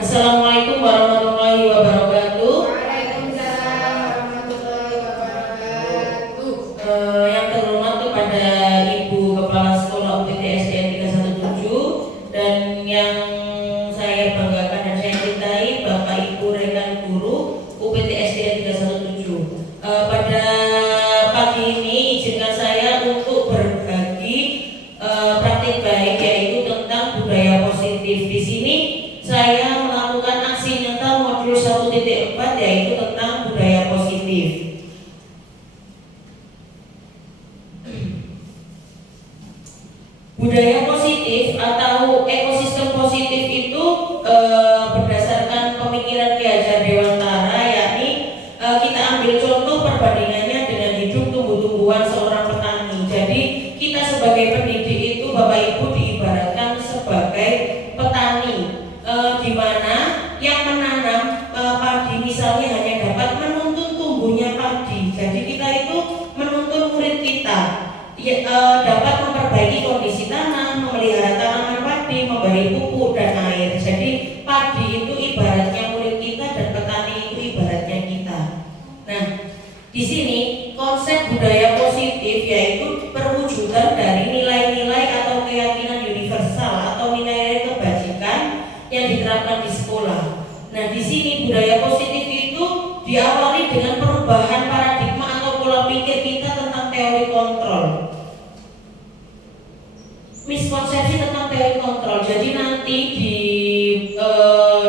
Assalamualaikum warahmatullahi wabarakatuh. Waalaikumsalam warahmatullahi wabarakatuh. Yang terhormat kepada Ibu Kepala Sekolah UPT SDN 317 dan yang saya banggakan dan saya cintai Bapak Ibu rekan guru UPT SDN 317. Pada pagi ini izinkan saya untuk berbagi praktik baik yaitu tentang budaya positif. Di sini saya melakukan aksi nyata modul 1.4 yaitu tentang budaya positif. Budaya positif atau ekosistem positif itu berdasarkan pemikiran Ki Hajar Dewantara, yakni kita ambil contoh perbandingannya dengan hidup tumbuh-tumbuhan seorang petani. Jadi kita sebagai pendidik itu Bapak Ibu diibaratkan sebagai petani, di mana yang menanam padi misalnya hanya dapat menuntun tumbuhnya padi. Jadi kita itu menuntun murid kita dapat memperbaiki kondisi tanam, memelihara tanaman padi, memberi pupuk dan air. Jadi padi itu ibaratnya murid kita dan petani itu ibaratnya kita. Nah, di sini konsep budaya positif yaitu perwujudan dari nilai-nilai atau keyakinan universal atau nilai-nilai kebajikan yang diterapkan di sekolah. Nah, di sini budaya positif itu diawali dengan perubahan paradigma atau pola pikir kita tentang teori kontrol. Miskonsepsi tentang teori kontrol. Jadi nanti di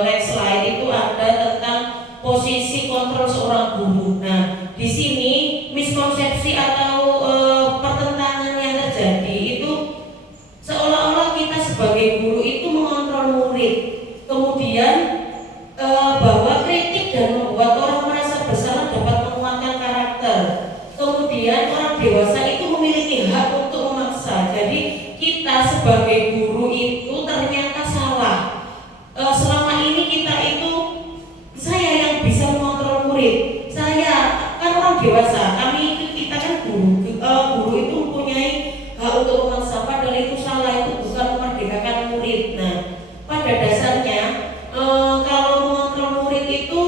next slide itu ada tentang posisi kontrol seorang guru. Nah, di sini miskonsepsi atau pertentangan yang terjadi itu seolah-olah kita sebagai guru itu mengontrol murid. Kemudian bahwa kritik dan membuat orang merasa bersalah dapat menguatkan karakter. Kemudian orang dewasa itu memiliki hak untuk memaksa. Jadi kita sebagai guru itu ternyata salah. Selama ini kita itu saya yang bisa mengontrol murid. Saya kan orang dewasa. Kita kan guru. Guru itu mempunyai hak untuk memaksa. Padahal itu salah. Itu bukan memerdekakan murid. Nah, pada dasarnya kalau mengontrol murid itu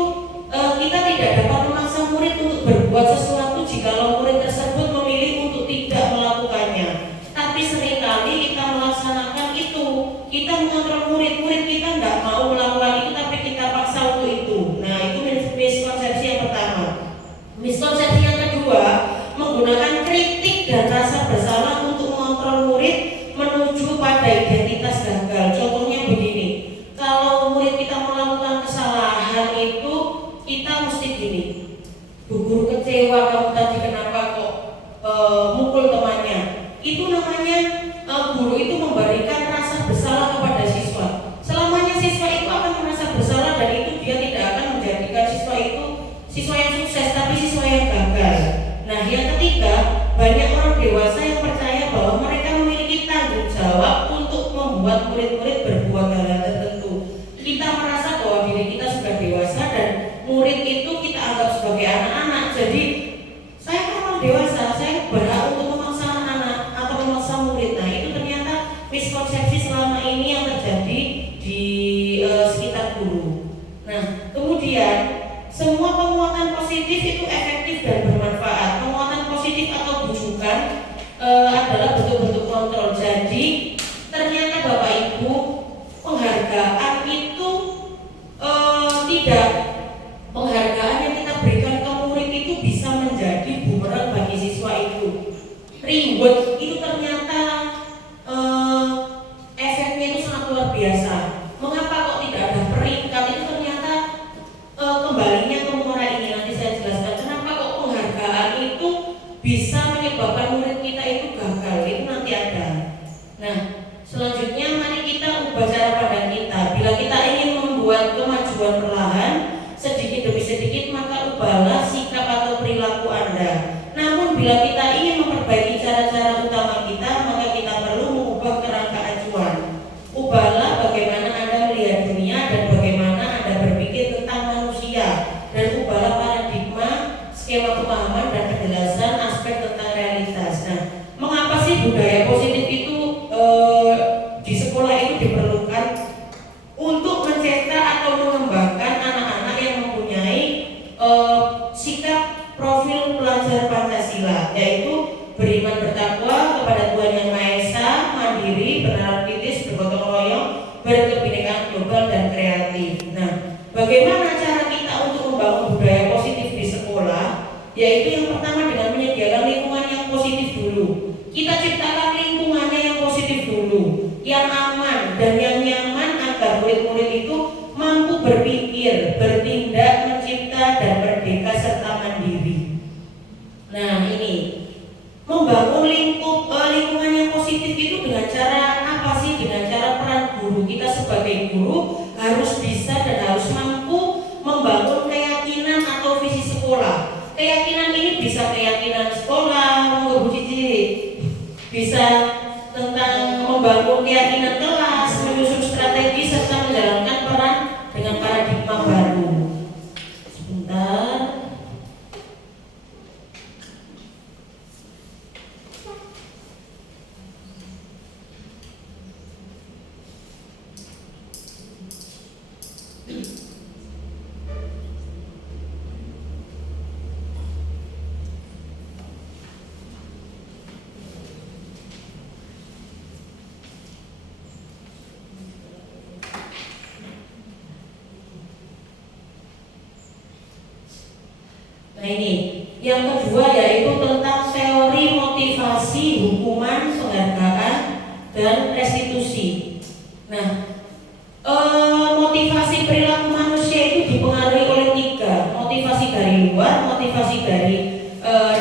kita tidak dapat memaksa murid untuk berbuat sesuatu jikalau murid tersebut memilih untuk tidak melakukannya. Tapi seringkali kita melaksanakan itu. Kita mengontrol murid kita nggak mau melakukan itu, tapi kita paksa untuk itu. Nah, itu miskonsepsi yang pertama. Miskonsepsi yang kedua, menggunakan kritik dan rasa bersalah untuk mengontrol murid menuju pada identitas gagal. Contohnya begini, kalau murid kita melakukan kesalahan itu kita mesti gini, Bu guru kecewa kamu tadi kenapa kok mukul temannya. Itu namanya guru itu memberikan rasa bersalah kepada siswa. Selamanya siswa itu akan merasa bersalah dan itu dia tidak akan menjadikan siswa itu siswa yang sukses, tapi siswa yang gagal. Nah, yang ketiga, banyak orang dewasa yang percaya bahwa mereka memiliki tanggung jawab untuk membuat murid-murid berbuat hal tertentu. Kita merasa bahwa diri kita sudah dewasa dan murid itu kita anggap sebagai anak-anak. Jadi saya kan orang dewasa, saya berhak untuk memaksa anak-anak atau memaksa murid. Nah, itu ternyata miskonsepsi selama ini yang terjadi di sekitar guru. Nah, kemudian semua penguatan positif itu efektif dan bermanfaat. Penguatan positif atau bujukan adalah bentuk-bentuk kontrol. Jadi ternyata Bapak Ibu, penghargaan itu tidak penghargaan yang kita berikan ke murid itu bisa menjadi bumerang bagi siswa itu. Reward itu ternyata efeknya itu sangat luar biasa. mandiri, bernalar kritis, bergotong royong, berkebinekaan global dan kreatif. Nah, bagaimana cara kita untuk membangun budaya positif di sekolah? Yaitu yang pertama dengan menyediakan lingkungan yang positif dulu. Kita ciptakan lingkungannya yang positif dulu, yang aman dan yang nyaman agar murid-murid itu mampu berpikir, bertindak, mencipta dan merdeka serta mandiri. Nah, ini membangun lingkungan yang positif itu dengan cara apa sih? Dengan cara peran guru. Kita sebagai guru harus bisa dan harus mampu membangun keyakinan atau visi sekolah. Keyakinan ini bisa keyakinan sekolah, Bu Cici, bisa tentang membangun keyakinan kelas, menyusun strategi serta menjalankan peran dengan paradigma baru. Sebentar. Nah, ini yang kedua yaitu tentang teori motivasi, hukuman, penghargaan, dan restitusi. Nah, motivasi perilaku manusia itu dipengaruhi oleh tiga: motivasi dari luar, motivasi dari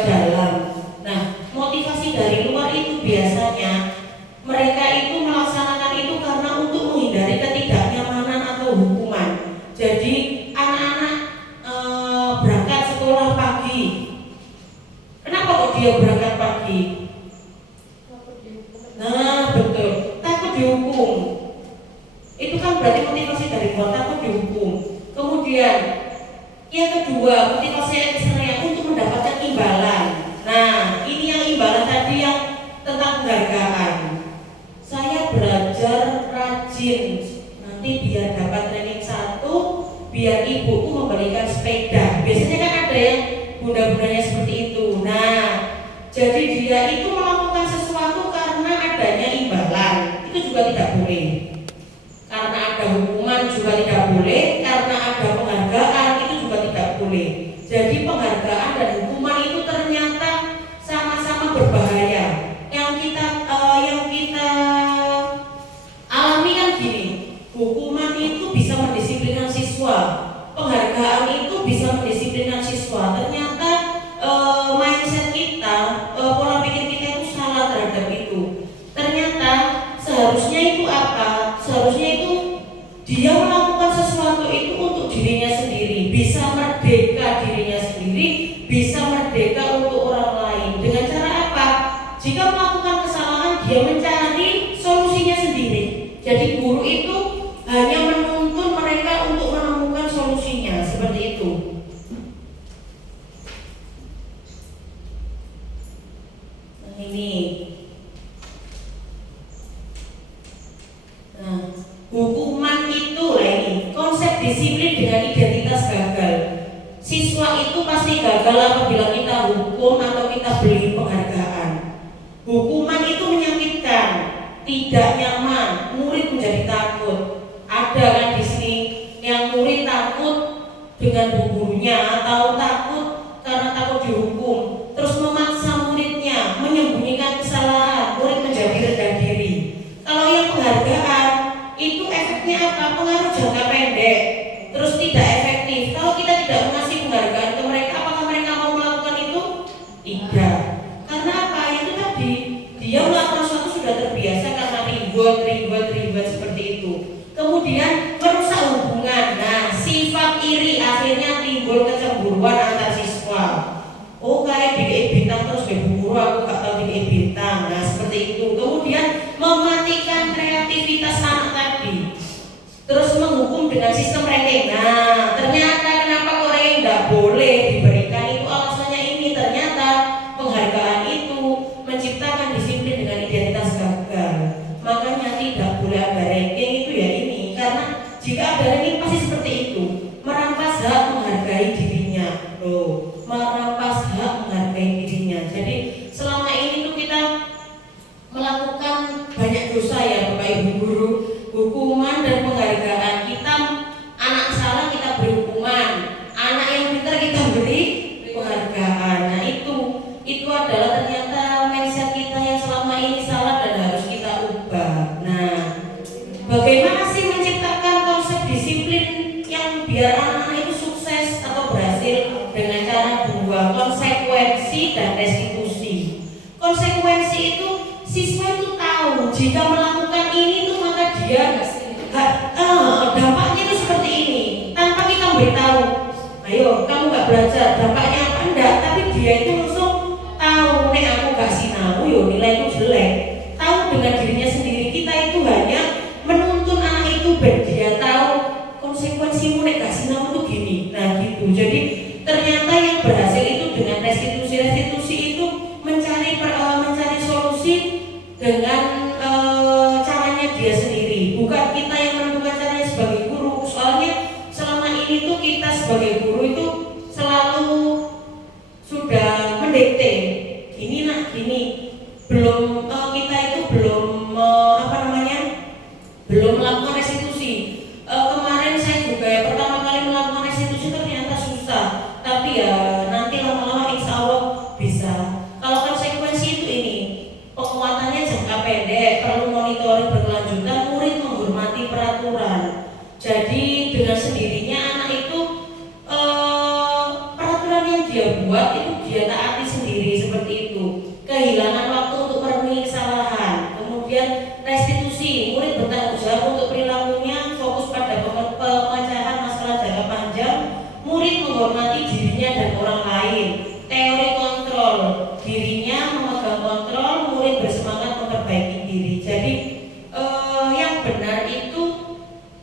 dalam. Nah, motivasi dari luar itu biasanya mereka itu melaksanakan itu karena untuk menghindari ketidaknyamanan atau hukuman. Jadi anak-anak berangkat sekolah pagi. Kenapa kok dia berangkat pagi? Nah, betul, takut dihukum. Itu kan berarti motivasi dari luar, takut dihukum. Kemudian yang kedua, motivasi eksternal untuk mendapatkan imbalan. Nah, ini yang imbalan tadi yang tentang penghargaan. Saya belajar rajin, nanti biar dapat ranking 1, biar ibuku memberikan sepeda. Biasanya kan ada yang bunda-bundanya seperti itu. Nah, jadi dia itu melakukan sesuatu karena adanya imbalan. Itu juga tidak boleh. Karena ada hukuman juga tidak boleh. Karena ada penghargaan itu juga tidak boleh. Jadi penghargaan dan hukuman itu ternyata sama-sama berbahaya. Yang kita alami kan gini, hukuman itu bisa mendisiplinkan siswa, penghargaan itu bisa mendisiplinkan siswa. Ternyata mindset kita, pola pikir kita itu salah terhadap itu. Ternyata seharusnya itu apa? Seharusnya itu dia melakukan sesuatu itu untuk dirinya sendiri, bisa merdeka dirinya sendiri, bisa merdeka untuk orang lain. Dengan cara apa? Jika melakukan kesalahan, dia mencari solusinya sendiri. Jadi guru itu hanya menuntun mereka untuk menemukan solusinya, seperti itu. Nah, ini. Nah, hukuman itu lah ini. Konsep disiplin dengan identitas gagal. Siswa itu pasti gagal apabila kita hukum atau kita beri penghargaan. Hukuman itu menyakitkan, tidak nyaman, murid menjadi takut. Ada kan di sini yang murid takut dengan gurunya atau takut karena takut dihukum, terus memaksa muridnya menyembunyikan kesalahan, murid menjadi rendah diri. Kalau yang penghargaan itu efeknya apa? Pengaruh jangka pendek, terus tidak efektif. Kalau kita tidak mengasih penghargaan ke mereka, apakah mereka mau melakukan itu? Tidak. Karena apa? Itu tadi dia melakukan sesuatu sudah terbiasa karena ribet seperti itu. Kemudian merusak hubungan. Nah, sifat iri akhirnya timbul kecemburuan antar siswa. Oh, kayak DKI bintang terus guru aku gak tahu DKI bintang. Nah, seperti itu. Kemudian mematikan kreativitas anak tadi. Terus menghukum dengan sistem ranking. Nah, ternyata kenapa kok ranking nggak boleh diberikan itu alasannya ini. Ternyata penghargaan itu menciptakan disiplin dengan identitas gagal. Makanya tidak boleh ada ranking itu ya ini. Karena jika ada ranking pasti seperti itu, merampas hak menghargai dirinya. Merampas hak menghargai dirinya. Jadi selama ini tuh kita melakukan banyak dosa ya Bapak Ibu guru. Hukuman dan penghargaan. Kita anak salah kita beri hukuman, anak yang pintar kita beri penghargaan. Nah itu adalah ternyata mindset kita yang selama ini salah dan harus kita ubah. Nah, bagaimana sih menciptakan konsep disiplin yang biar anak-anak itu sukses atau berhasil? Dengan cara dua, konsekuensi dan restitusi. Konsekuensi itu siswa itu tahu jika melakukan ini tuh maka dia dampaknya itu seperti ini. Tanpa kita beritahu, ayo kamu gak belajar, dampaknya apa enggak, tapi dia itu langsung tahu, nek aku gak sinau yo nilaiku jelek. Tahu dengan dirinya sendiri. Kita itu hanya menuntun anak itu biar dia tahu konsekuensimu nek gak sinau itu gini. Nah gitu. Jadi ternyata yang berhasil itu dengan restitusi itu mencari solusi dengan caranya dia sendiri. Bukan kita yang menentukan caranya sebagai guru. Soalnya selama ini tuh kita sebagai guru itu selalu sudah mendikte gini nak gini. Belum kita itu belum belum melakukan restitusi. Kemarin saya juga pertama kali melakukan restitusi ternyata susah. Tapi ya nanti lama-lama insya Allah bisa. Kalau konsekuensi itu ini penguatannya jangka pendek, perlu monitoring berkelanjutan, murid menghormati peraturan. Jadi dengan sendirinya anak itu peraturan yang dia buat itu dia taati sendiri seperti itu. Kehilangan waktu untuk merenungi kesalahan. Kemudian restitusi, murid bertanggung jawab untuk perilakunya, fokus pada pemecahan masalah jangka panjang. Murid menghormati dirinya dan orang lain. Teori kontrol, dirinya memegang kontrol, murid bersemangat memperbaiki diri. Jadi yang benar itu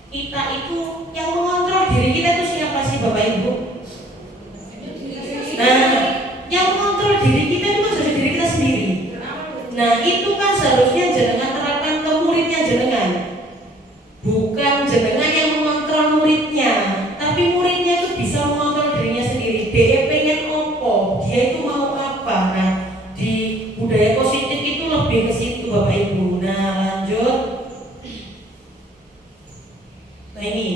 kita itu yang mengontrol diri kita itu siapa sih Bapak Ibu? Nah, yang mengontrol diri kita itu kan sudah diri kita sendiri. Nah itu kan seharusnya jenengan terapkan ke muridnya jenengan. Bukan jenengan yang mengontrol muridnya, tapi muridnya itu bisa mengontrol dirinya sendiri. Dia pengen opo, dia itu mau apa. Nah di budaya positif itu lebih ke situ Bapak Ibu. Nah lanjut. Nah ini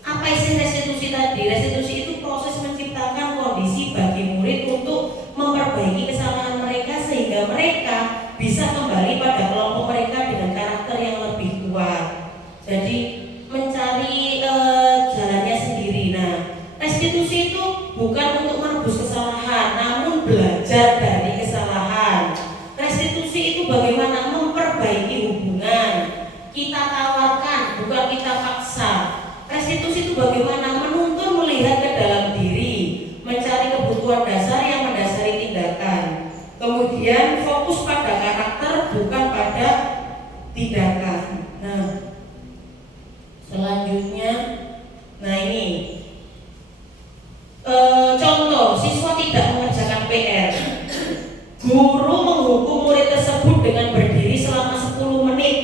apa isi restitusi tadi? Restitusi itu proses menciptakan kondisi bagi murid untuk memperbaiki kesalahan mereka sehingga mereka bisa kembali pada kelompok mereka dengan karakter yang lebih kuat. Jadi mencari jalannya sendiri. Nah, restitusi itu bukan untuk menebus kesalahan, namun belajar dari kesalahan. Restitusi itu bagaimana memperbaiki hubungan. Kita tawarkan, bukan kita paksa. Restitusi itu bagaimana menuntun melihat ke dalam diri, mencari kebutuhan dasar yang mendasari tindakan. Kemudian fokus pada karakter bukan pada tindakan. Nah, selanjutnya, nah ini contoh siswa tidak mengerjakan PR. Guru menghukum murid tersebut dengan berdiri selama 10 menit.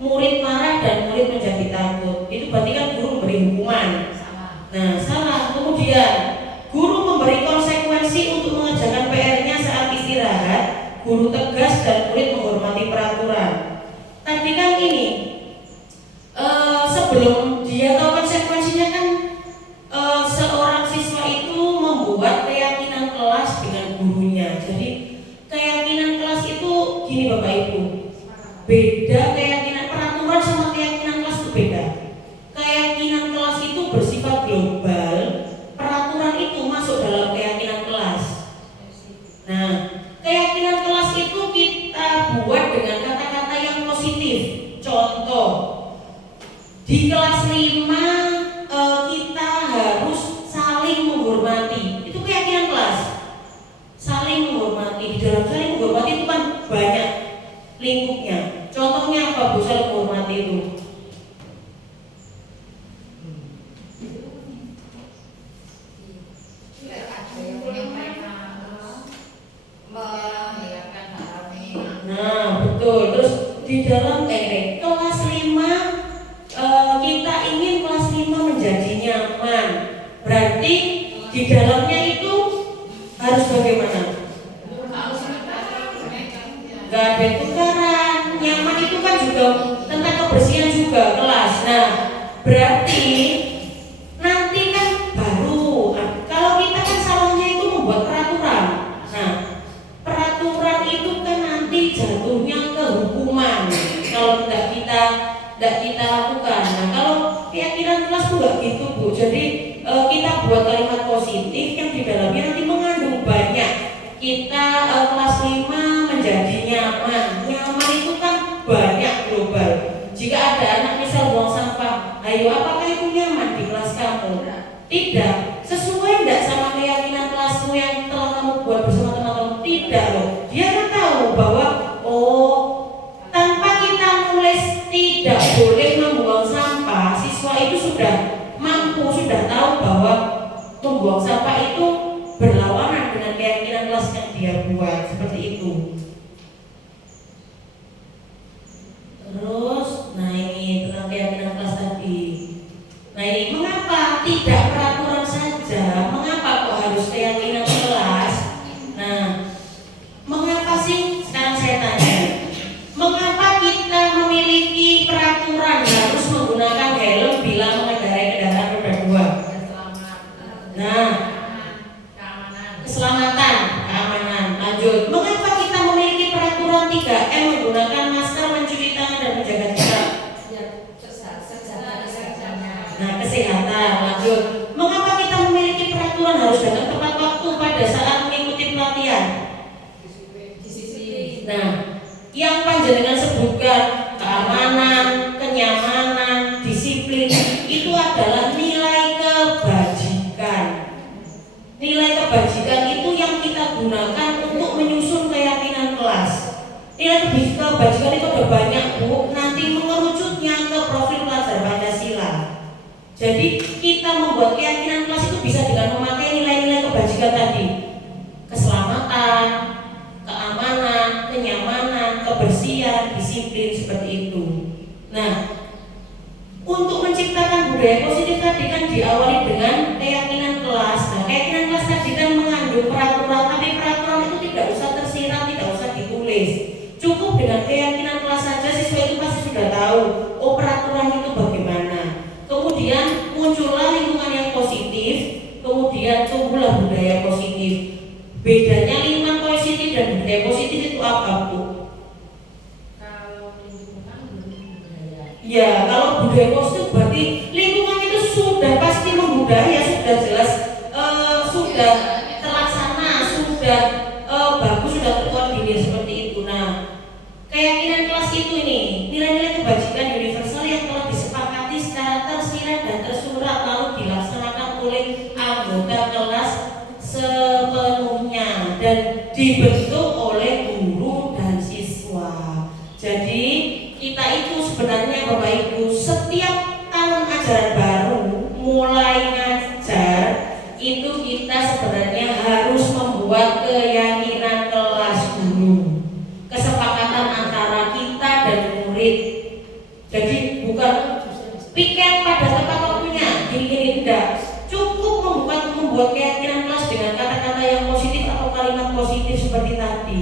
Murid marah dan murid menjadi takut. Itu berarti kan guru memberi hukuman. Nah, salah. Kemudian guru memberi konsekuensi untuk mengerjakan PR-nya saat istirahat. Guru tegas dan murid menghormati peraturan. Tadi kan ini sebelum dia tahu konsekuensinya kan seorang siswa itu membuat keyakinan kelas dengan gurunya. Jadi keyakinan kelas itu gini Bapak Ibu, beda keyakinan peraturan sama keyakinan kelas itu beda. Keyakinan kelas itu bersifat global, peraturan itu masuk dalam keyakinan kelas. Nah, keyakinan kelas itu kita buat dengan kata-kata yang positif. Contoh, di kelas 5 kita harus saling menghormati. Itu keyakinan kelas. Saling menghormati. Di dalam saling menghormati itu kan banyak lingkupnya. Contohnya apa Bu saling menghormati itu? Nah betul. Terus di dalam kelas 5 kita ingin kelas 5 menjadi nyaman. Berarti di dalamnya itu harus bagaimana? Gak ada tukaran. Nyaman tidak kita lakukan. Nah, kalau keyakinan kelas tuh nggak gitu Bu. Jadi kita buat kalimat positif yang di dalamnya nanti mengandung banyak. Kita kelas 5 menjadi nyaman. Nyaman itu kan banyak global. Jika ada anak misal buang sampah, ayo apakah itu nyaman di kelas kamu? Tidak. Sesuai tidak sama keyakinan kelasmu yang telah kamu buat bersama teman-teman? Tidak loh. Dia kan tahu bahwa tanpa kita nulis tidak boleh membuang sampah, siswa itu sudah mampu, sudah tahu bahwa membuang sampah itu berlawanan dengan keyakinan kelas yang dia buat, seperti itu. Terus, nah ini tentang keyakinan kelas tadi. Nah ini mengapa tidak peraturan saja? Mengapa kok harus keyakinan kelas? Nah, mengapa sih? Sekarang saya tanya. Mengapa kita memiliki peraturan harus menggunakan helm bila mengendarai kendaraan roda 2? Nah, keselamatan, keamanan. Lanjut. Mengapa kita memiliki peraturan 3M menggunakan masker, mencuci tangan dan menjaga jarak? Nah, kesehatan. Lanjut. Mengapa kita memiliki peraturan harus datang tepat waktu pada saat mengikuti pelatihan? Nah, yang panjenengan sebutkan keamanan, kenyamanan, disiplin itu adalah nilai kebajikan. Nilai kebajikan itu yang kita gunakan untuk menyusun keyakinan kelas. Nilai kebajikan itu ada banyak Bu, nanti mengerucutnya ke profil pelajar Pancasila. Jadi kita membuat keyakinan kelas itu bisa dengan memakai nilai-nilai kebajikan tadi. Keselamatan, keamanan, kenyamanan, kebersihan, disiplin, seperti itu. Nah, untuk menciptakan budaya positif tadi kan diawali dengan keyakinan kelas. Nah, keyakinan kelas tadi kan mengandung peraturan, tapi peraturan itu tidak usah tersirat, tidak usah ditulis. Cukup dengan keyakinan kelas saja, siswa itu pasti sudah tahu, oh peraturan itu bagaimana. Kemudian muncullah lingkungan yang positif, kemudian tumbuhlah budaya positif. Bedanya lingkungan positif dan budaya positif itu apa Bu? Kalau lingkungan belum budaya. Ya, kalau budaya positif berarti lingkungan itu sudah pasti membudaya, sudah jelas, sudah terlaksana, sudah bagus, sudah terkoordinir seperti itu. Nah, keyakinan kelas itu ini nilai-nilai kebajikan universal yang telah disepakati secara tersirat dan tersurat lalu dilaksanakan oleh anggota kelas sepenuhnya dan dibentuk oleh guru dan siswa. Jadi kita itu sebenarnya Bapak Ibu setiap tahun ajaran baru mulai ngajar itu kita sebenarnya harus membuat keyakinan kelas dulu, kesepakatan antara kita dan murid. Jadi bukan piket pada tepat waktunya gini-gini, tidak. Cukup membuat keyakinan kelas dengan kata-kata yang positif atau kalimat positif seperti tadi.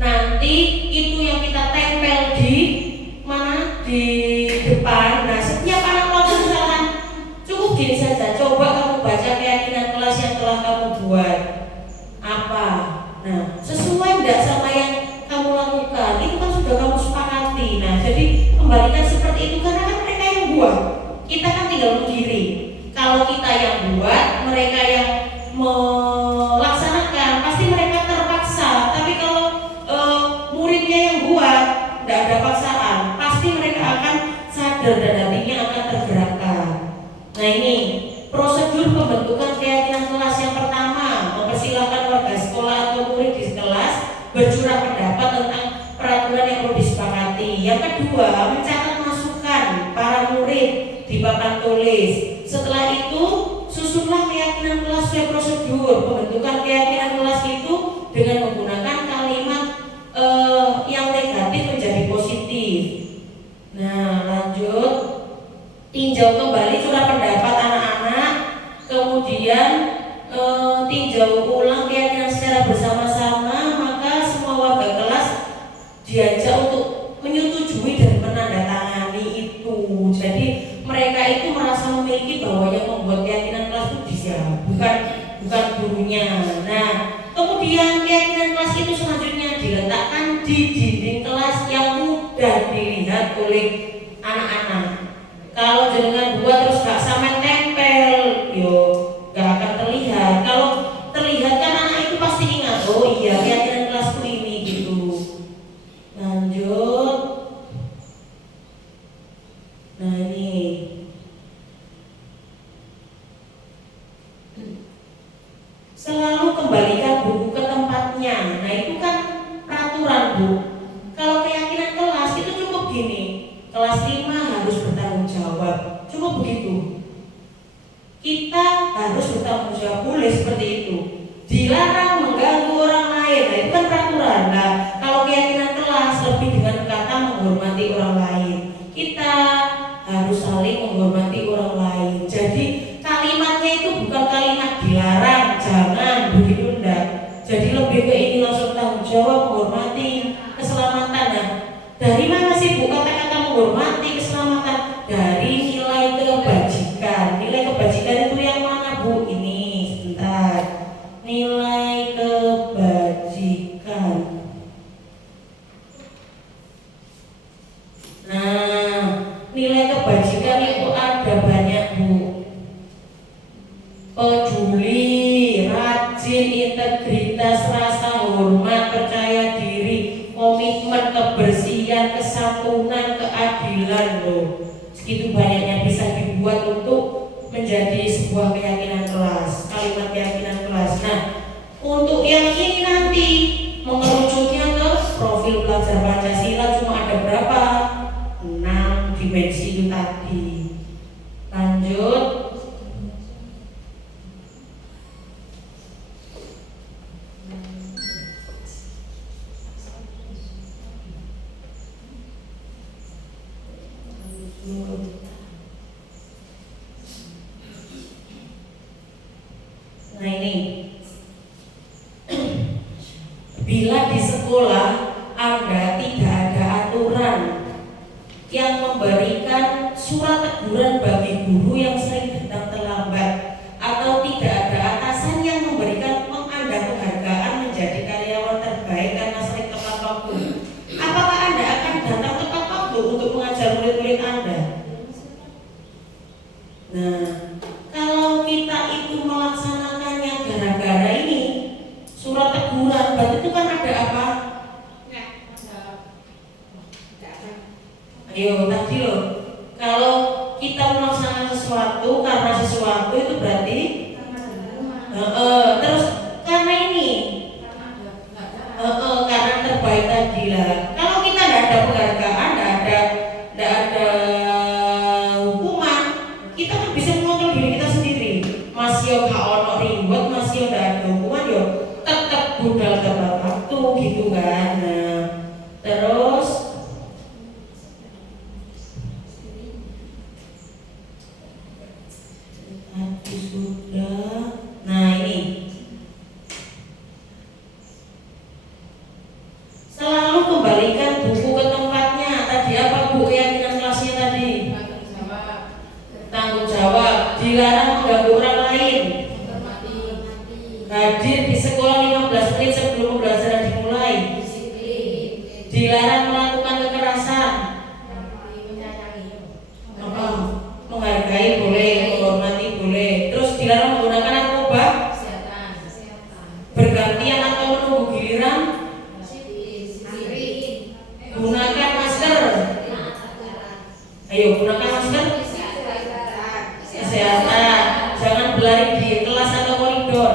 Nanti itu yang kita tempel di mana? Di depan. Nah, setiap anak kelas misalkan cukup gini saja. Coba kamu baca keyakinan kelas yang telah kamu buat. Apa? Nah, sesuai tidak sama yang kamu lakukan? Itu kan sudah kamu sepakati. Nah, jadi kembalikan seperti itu karena kan mereka yang buat. Kita kan tinggal mengiring. Kalau kita yang buat, mereka yang melaksanakan, pasti mereka terpaksa. Tapi kalau muridnya yang buat, tidak ada paksaan, pasti mereka akan sadar dan hatinya akan tergerakkan. Nah ini prosedur pembentukan keyakinan kelas yang pertama, mempersilahkan warga sekolah atau murid di kelas bercurah pendapat tentang peraturan yang perlu disepakati. Yang kedua, mencatat masukan para murid di papan tulis. Setelah itu susunlah keyakinan kelas sesuai prosedur. Pembentukan keyakinan kelas itu dengan menggunakan kalimat yang negatif menjadi positif. Nah lanjut, tinjau kembali curah pendapat anak-anak, kemudian tinjau ulang keyakinan secara bersama-sama. Maka semua warga kelas diajak untuk menyetujui dan menandatangani itu. Jadi mereka itu merasa memiliki bahwa yang membuat keyakinan kelas itu dia, bukan gurunya. Nah, kemudian keyakinan kelas itu selanjutnya diletakkan di dinding kelas yang mudah dilihat oleh anak-anak. Kalau jenengan buat terus gak sampai tempel, yo gak akan terlihat. Kalau terlihat kan anak itu pasti ingat, oh iya keyakinan kelasku ini gitu. Lanjut. Nah ini selalu kembalikan buku ke tempatnya. Nah itu kan peraturan Bu. Kalau keyakinan kelas itu cukup gini, kelas 5 harus bertanggung jawab, cukup begitu. Kita harus bertanggung jawab, boleh seperti itu. Dilarang mengganggu orang lain, nah itu kan peraturan. Nah kalau keyakinan kelas lebih dengan kata menghormati orang lain. Kita harus saling menghormati orang lain. Jadi kalimatnya itu bukan kalimat dilarang, jangan begitu enggak. Jadi lebih ke ini langsung tanggung jawab, menghormati keselamatan. Nah, dari mana sih Bu kata-kata menghormati keselamatan? Dari nilai kebajikan. Nilai kebajikan itu yang mana Bu? Ini sebentar. Nilai kebajikan. Nah, nilai kebajikan itu ada banyak Bu. Peduli, rajin, integritas, rasa hormat, percaya diri, komitmen, kebersihan, kesantunan, keadilan loh. Segitu banyaknya bisa dibuat untuk menjadi sebuah keyakinan kelas, kalimat keyakinan kelas. Nah, untuk yang ini nanti mengerucutnya ke profil pelajar Pancasila cuma ada berapa? 6 dimensi itu tadi. Lanjut. Nah ini, bila di sekolah Anda tidak ada aturan yang memberikan surat teguran bagi guru yang sering datang terlambat, atau tidak ada atasan yang memberikan Anda penghargaan menjadi karyawan terbaik karena sering tepat waktu, apakah Anda akan datang tepat waktu untuk mengajar murid-murid Anda? Nah, kalau kita itu melaksanakannya gara-gara ini surat teguran, berarti itu kan ada apa? Ayo tadi loh, kalau kita melaksanakan sesuatu karena sesuatu itu berarti terus karena ini karena terbaik tadi lah. Kalau kita tidak ada penghargaan, tidak ada hukuman, kita kan bisa mengontrol diri kita sendiri. Masih yo gak ono reward, masih yo tidak ada hukuman, yo tetap budal tepat waktu gitu kan. Nah, terus tadi sudah. Nah ini selalu kembalikan buku ke tempatnya. Tadi apa Bu keyakinan kelasnya tadi? Tanggung jawab. Dilarang mengganggu orang lain. Hadir di sekolah 15 menit sebelum pembelajaran dimulai. Dilarang melakukan kekerasan. Menghargai boleh, menghormati boleh. Terus dilarang menggunakan narkoba, bergantian atau menunggu giliran, gunakan masker. Ayo gunakan masker. Kesehatan. Jangan berlari di kelas atau koridor.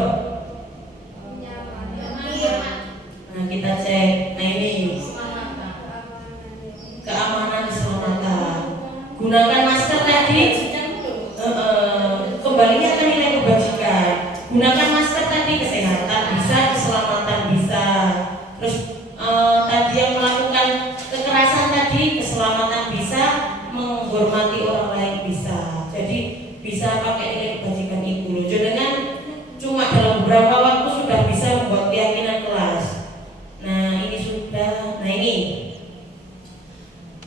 Nah kita cek. Nah ini keamanan keselamatan. Gunakan masker tadi. Kembalinya ke nilai kebajikan. Gunakan masker tadi, kesehatan bisa, keselamatan bisa. Terus tadi yang melakukan kekerasan tadi, keselamatan bisa, menghormati orang lain bisa. Jadi bisa pakai nilai kebajikan itu. Jangan cuma dalam beberapa waktu sudah bisa membuat keyakinan kelas. Nah ini sudah. Nah ini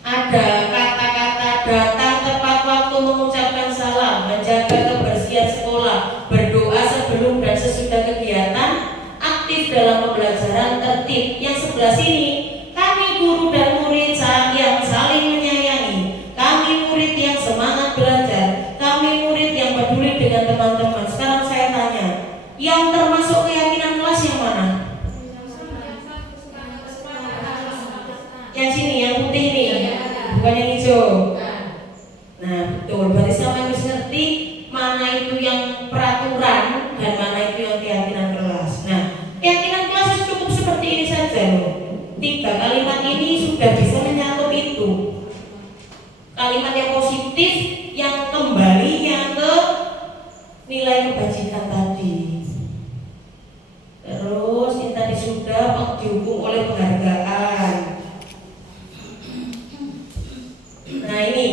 ada kata-kata datang tepat waktu, mengucapkan salam, menjaga kebersihan sekolah, berdoa sebelum dan sesudah kegiatan, aktif dalam pembelajaran, tertib. Yang sebelah sini, kami guru dan murid yang saling menyayangi, kami bukan yang hijau. Bukan. Nah betul, berarti sama harus ngerti mana itu yang peraturan dan mana itu yang keyakinan kelas. Nah keyakinan kelas cukup seperti ini saja loh. 3 kalimat ini sudah bisa menyatup itu. Kalimat yang positif yang kembalinya ke nilai kebajikan tadi. Terus ini tadi sudah dihukum oleh penghargaan. Nah ini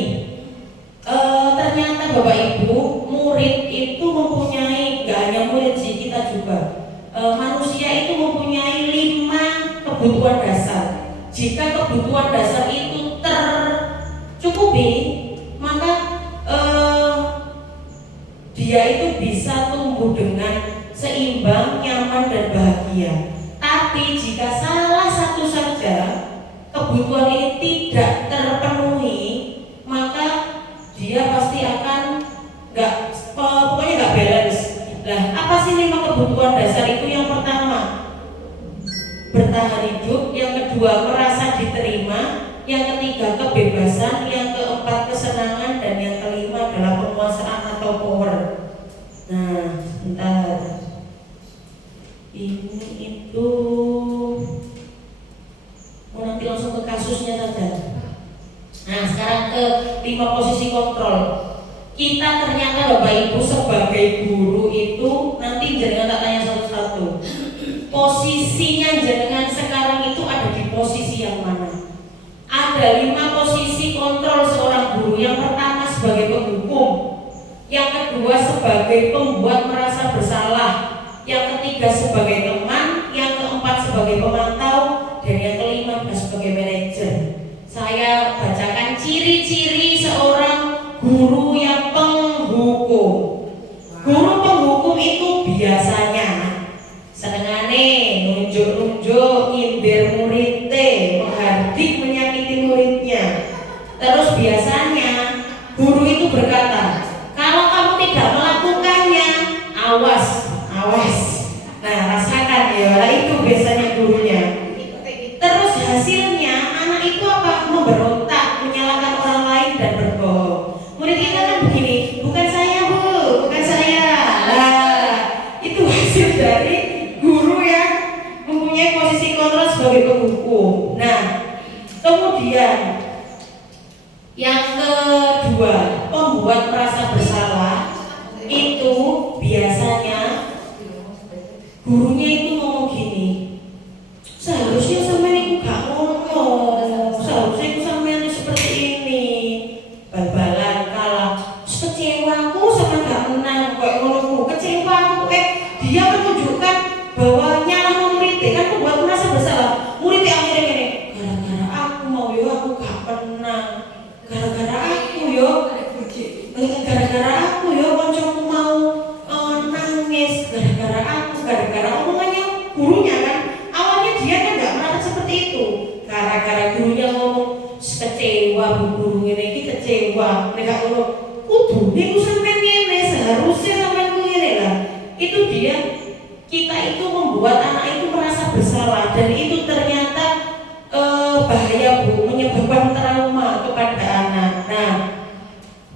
ternyata Bapak Ibu, murid itu mempunyai, nggak hanya murid sih, kita juga manusia itu mempunyai 5 kebutuhan dasar. Jika kebutuhan dasar itu tercukupi, maka dia itu bisa tumbuh dengan seimbang, nyaman dan bahagia. Tapi jika salah satu saja kebutuhan ini tidak terpenuhi, maka dia pasti akan pokoknya nggak balance. Nah, apa sih 5 kebutuhan dasar itu? Yang pertama, bertahan hidup. Yang kedua, merasa diterima. Yang ketiga, kebebasan. Yang keempat, kesenangan. Dan yang kelima adalah penguasaan atau power. Nah, sebentar. Ini itu nanti langsung ke kasusnya saja. Nah, sekarang ke 5 posisi kontrol. Kita ternyata Bapak Ibu sebagai guru itu nanti jenengan tak tanya satu-satu. Posisinya jenengan sekarang itu ada di posisi yang mana? Ada 5 posisi kontrol seorang guru. Yang pertama sebagai penghukum, yang kedua sebagai pembuat merasa bersalah, yang ketiga sebagai teman, yang keempat sebagai pemantau, dan yang kelima sebagai manajer. Saya bacakan ciri-ciri seorang guru yang penghukum. Guru penghukum itu biasanya senengane nunjuk-nunjuk, nyindir muridnya, menghardik, menyakiti muridnya. Terus biasanya guru itu berkata, kalau kamu tidak melakukannya, awas, awas. Nah, rasakan ya, itu biasanya gurunya. Terus hasilnya anak itu apa? Memberontak, menyalahkan orang lain dan berbohong. Murid kita kan begini, bukan saya bu, bukan saya. Nah, itu hasil dari guru yang mempunyai posisi kontrol sebagai penghukum. Nah, kemudian yang kedua, pembuat merasa bersalah. Itu biasanya gurunya itu ngomong gini, seharusnya sampean iku gak ngomong, seharusnya iku sampean seperti ini, bal-balan kalah, kecewaku sama gak menang, kayak ngono, kecewaku, dia menunjukkan bahwa nyalah muridnya kan membuat merasa bersalah. Muridnya akhirnya gini, gara-gara aku mau yo aku gak menang, gara-gara aku yo koncoku mau nangis, gara-gara omongannya gurunya kan. Awalnya dia kan gak merasa seperti itu, gara-gara gurunya ngomong kecewa bu guru ini kecewa, mereka ngomong kudune ku sampean ngene, seharusnya sampean ku ngene lah. Itu dia, kita itu membuat anak itu merasa bersalah, dan itu ternyata bahaya bu, menyebabkan trauma kepada anak. Nah,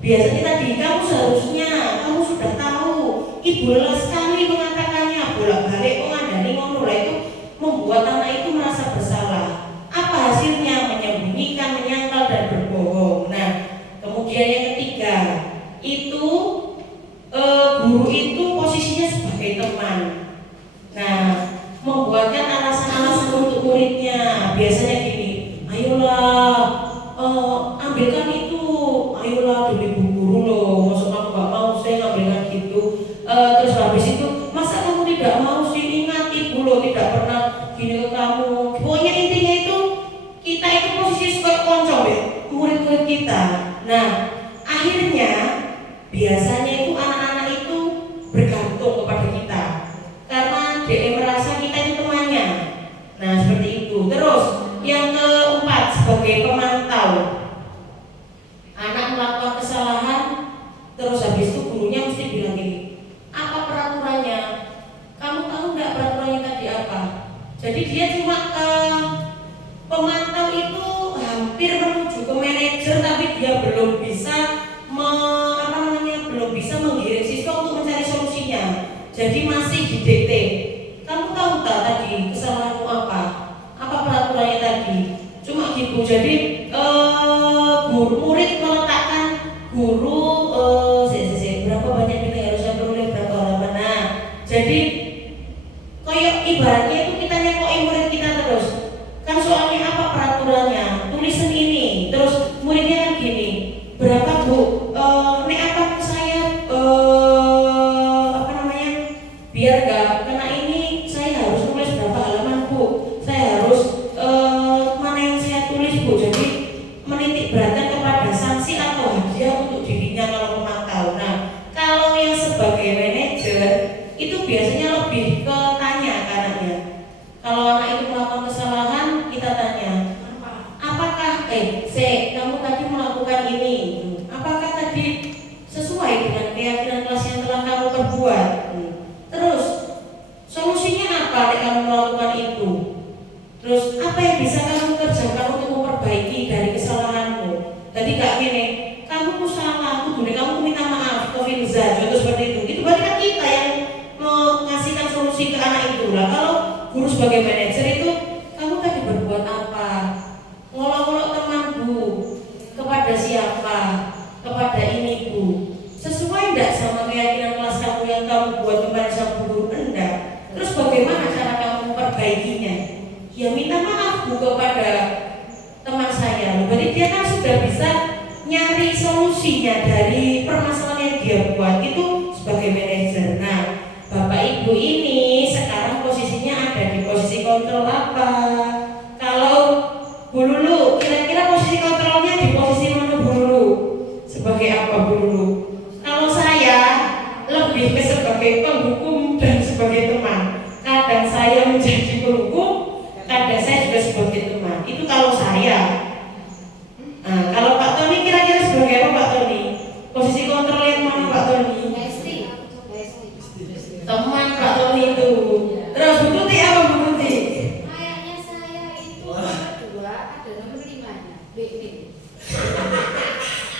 biasanya tadi kamu seharusnya, kamu sudah tahu, ibu lelah sekali mengatakannya, bolak-balik mengandani ngono lah, itu membuat anak itu merasa bersalah. Apa hasilnya? Menyembunyikan, menyangkal dan berbohong. Nah, kemudian yang ketiga, itu guru itu posisinya sebagai teman. Nah, membuatkan alasan-alasan untuk muridnya. Biasanya gini, ayolah ambilkan itu, ayolah demi bu guru loh, maksud kamu gak mau saya ngambilkan gitu. Terus habis itu, masa kamu tidak mau sih, ingat ibu loh tidak pernah gini ke kamu. Pokoknya intinya itu kita itu posisi sebagai konco ya, murid-murid kita. Nah, akhirnya biasanya itu anak-anak itu bergantung kepada kita karena dia merasa kita itu temannya. Nah, seperti itu. Terus yang keempat sebagai pemantau. Anak melakukan kesalahan, terus habis itu gurunya mesti bilang gini, apa peraturannya? Kamu tahu nggak peraturannya tadi apa? Jadi dia cuma pemantau itu hampir menuju ke manajer menitik beratkan kepada sanksi atau hadiah untuk dirinya kalau pemantau. Nah, kalau yang sebagai manajer itu biasanya lebih ke tanya ke anaknya. Kalau anak itu melakukan kesalahan, kita tanya, apakah kamu tadi melakukan ini? Apakah tadi sesuai dengan keyakinan kelas yang telah kamu perbuat? Terus solusinya apa nek kamu melakukan itu? Terus apa yang bisa kamu kerjakan untuk memperbaiki dari kesalahanmu? Tadi gak gini, kamu salah, kamu minta maaf ke Firza, contoh seperti itu. Itu berarti kan kita yang mengasihkan solusi ke anak itu. Lah kalau guru sebagai manajer itu, kamu tadi berbuat apa? Ngolok-ngolok teman bu, kepada siapa? Kepada ini bu. Sesuai enggak sama keyakinan kelas kamu yang kamu buat kemarin sama guru? Enggak. Terus bagaimana cara kamu memperbaikinya? Ya minta maaf bu kepada teman saya. Berarti dia kan sudah bisa nyari solusinya dari permasalahan yang dia buat itu sebagai manajer. Nah, Bapak Ibu ini sekarang posisinya ada di posisi kontrol apa? Kalau Bu Lulu, kira-kira posisi kontrolnya di posisi mana Bu Lulu? Sebagai apa Bu Lulu? Kalau saya lebih ke sebagai penghukum dan sebagai teman. Kadang saya menjadi penghukum, kadang saya juga sebagai teman. Itu kalau saya. Nah, kalau Pak Tony kira-kira sebagai apa Pak Tony? Posisi kontrol yang mana Pak Tony? Teman Pak Tony itu. Terus Bu Tuti apa Bu Tuti? Kayaknya saya itu nomor 2, ada nomor 5-nya. BB.